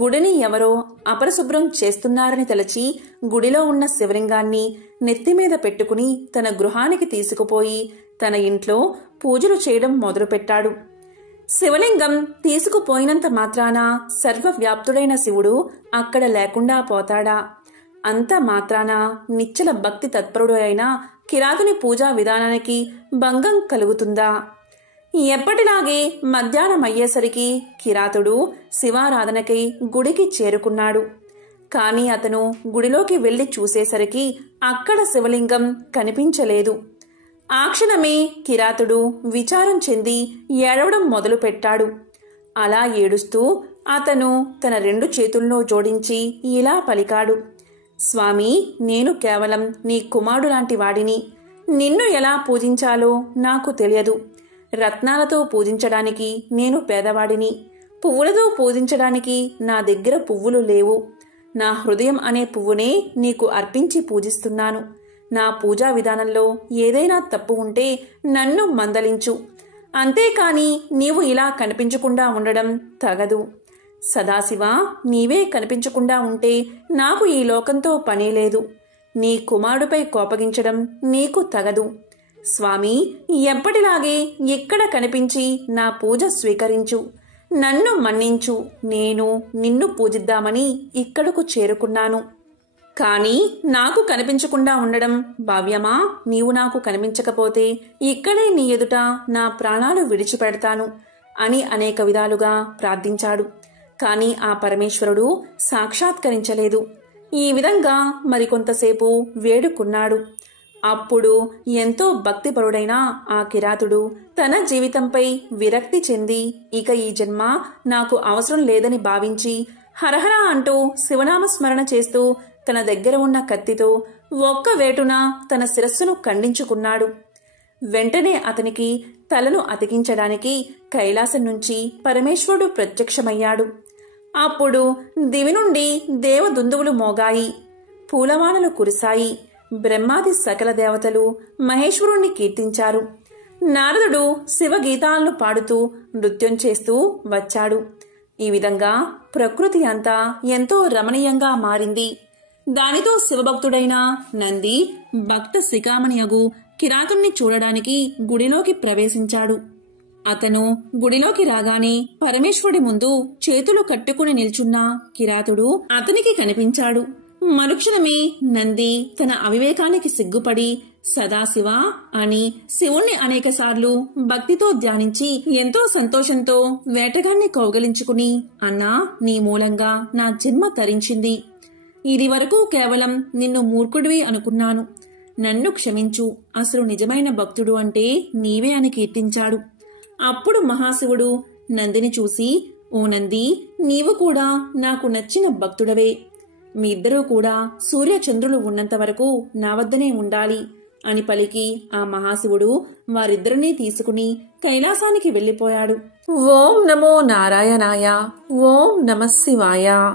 గుడిని ఎవరో అపరిశుభ్రం చేస్తున్నారని తలచి గుడిలో ఉన్న శివలింగాన్ని నెత్తిమీద పెట్టుకుని తన గృహానికి తీసుకుపోయి తన ఇంట్లో పూజలు చేయడం మొదలుపెట్టాడు. శివలింగం తీసుకుపోయినంత మాత్రాన సర్వవ్యాప్తుడైన శివుడు అక్కడ లేకుండా పోతాడా? అంత మాత్రాన నిశ్చల భక్తి తత్పరుడు అయిన కిరాతుని పూజా విధానానికి భంగం కలుగుతుందా? ఎప్పటిలాగే మధ్యాహ్నమయ్యేసరికి కిరాతుడు శివారాధనకై గుడికి చేరుకున్నాడు. కాని అతను గుడిలోకి వెళ్లి చూసేసరికి అక్కడ శివలింగం కనిపించలేదు. ఆ క్షణమే కిరాతుడు విచారం చెంది ఏడవడం మొదలుపెట్టాడు. అలా ఏడుస్తూ అతను తన 2 చేతుల్లో జోడించి ఇలా పలికాడు: స్వామి, నేను కేవలం నీ కుమారుడు లాంటి వాడిని. నిన్ను ఎలా పూజించాలో నాకు తెలియదు. రత్నాలతో పూజించడానికి నేను పేదవాడిని. పువ్వులతో పూజించడానికి నా దగ్గర పువ్వులు లేవు. నా హృదయం అనే పువ్వునే నీకు అర్పించి పూజిస్తున్నాను. నా పూజా విధానంలో ఏదైనా తప్పు ఉంటే నన్ను మందలించు. అంతేకాని నీవు ఇలా కనిపించకుండా ఉండడం తగదు. సదాశివా, నీవే కనిపించకుండా ఉంటే నాకు ఈ లోకంతో పనేలేదు. నీ కుమారుడిపై కోపగించడం నీకు తగదు. స్వామి, ఎప్పటిలాగే ఇక్కడ కనిపించి నా పూజ స్వీకరించు. నన్ను మన్నించు. నేను నిన్ను పూజిద్దామని ఇక్కడకు చేరుకున్నాను. కాని నాకు కనిపించకుండా ఉండడం భావ్యమా? నీవు నాకు కనిపించకపోతే ఇక్కడే నీ ఎదుట నా ప్రాణాలు విడిచిపెడతాను అని అనేక విధాలుగా ప్రార్థించాడు. కాని ఆ పరమేశ్వరుడు సాక్షాత్కరించలేదు. ఈ విధంగా మరికొంతసేపు వేడుకున్నాడు. అప్పుడు ఎంతో భక్తిపరుడైన ఆ కిరాతుడు తన జీవితంపై విరక్తి చెంది ఇక ఈ జన్మ నాకు అవసరం లేదని భావించి హరహర అంటూ శివనామస్మరణ చేస్తూ తన దగ్గర ఉన్న కత్తితో ఒక్క వేటున తన శిరస్సును ఖండించుకున్నాడు. వెంటనే అతనికి తలను అతికించడానికి కైలాసం నుంచి పరమేశ్వరుడు ప్రత్యక్షమయ్యాడు. అప్పుడు దివి నుండి దేవదుందువులు మోగాయి, పూలవానలు కురిశాయి. బ్రహ్మాది సకల దేవతలు మహేశ్వరుణ్ణి కీర్తించారు. నారదుడు శివగీతాలను పాడుతూ నృత్యం చేస్తూ వచ్చాడు. ఈ విధంగా ప్రకృతి అంతా ఎంతో రమణీయంగా మారింది. దానితో శివభక్తుడైన నంది భక్త శిఖామణియగు కిరాతుణ్ణి చూడడానికి గుడిలోకి ప్రవేశించాడు. అతను గుడిలోకి రాగానే పరమేశ్వరుడి ముందు చేతులు కట్టుకుని నిల్చున్న కిరాతుడు అతనికి కనిపించాడు. మరుక్షణమే నంది తన అవివేకానికి సిగ్గుపడి సదాశివ అని శివుణ్ణి అనేకసార్లు భక్తితో ధ్యానించి ఎంతో సంతోషంతో వేటగాన్ని కౌగలించుకుని, అన్నా, నీ మూలంగా నా జన్మ తరించింది. ఇది వరకు కేవలం నిన్ను మూర్ఖుడివి అనుకున్నాను. నన్ను క్షమించు. అసలు నిజమైన భక్తుడు అంటే నీవే అని కీర్తించాడు. అప్పుడు మహాశివుడు నందిని చూసి, ఓ నంది, నీవు కూడా నాకు నచ్చిన భక్తుడవే. మీ ఇద్దరూ కూడా సూర్యచంద్రులు ఉన్నంత వరకు నా వద్దనే ఉండాలి అని పలికి ఆ మహాశివుడు వారిద్దరినీ తీసుకుని కైలాసానికి వెళ్లిపోయాడు. ఓం నమో నారాయణాయ. ఓం నమః శివాయ.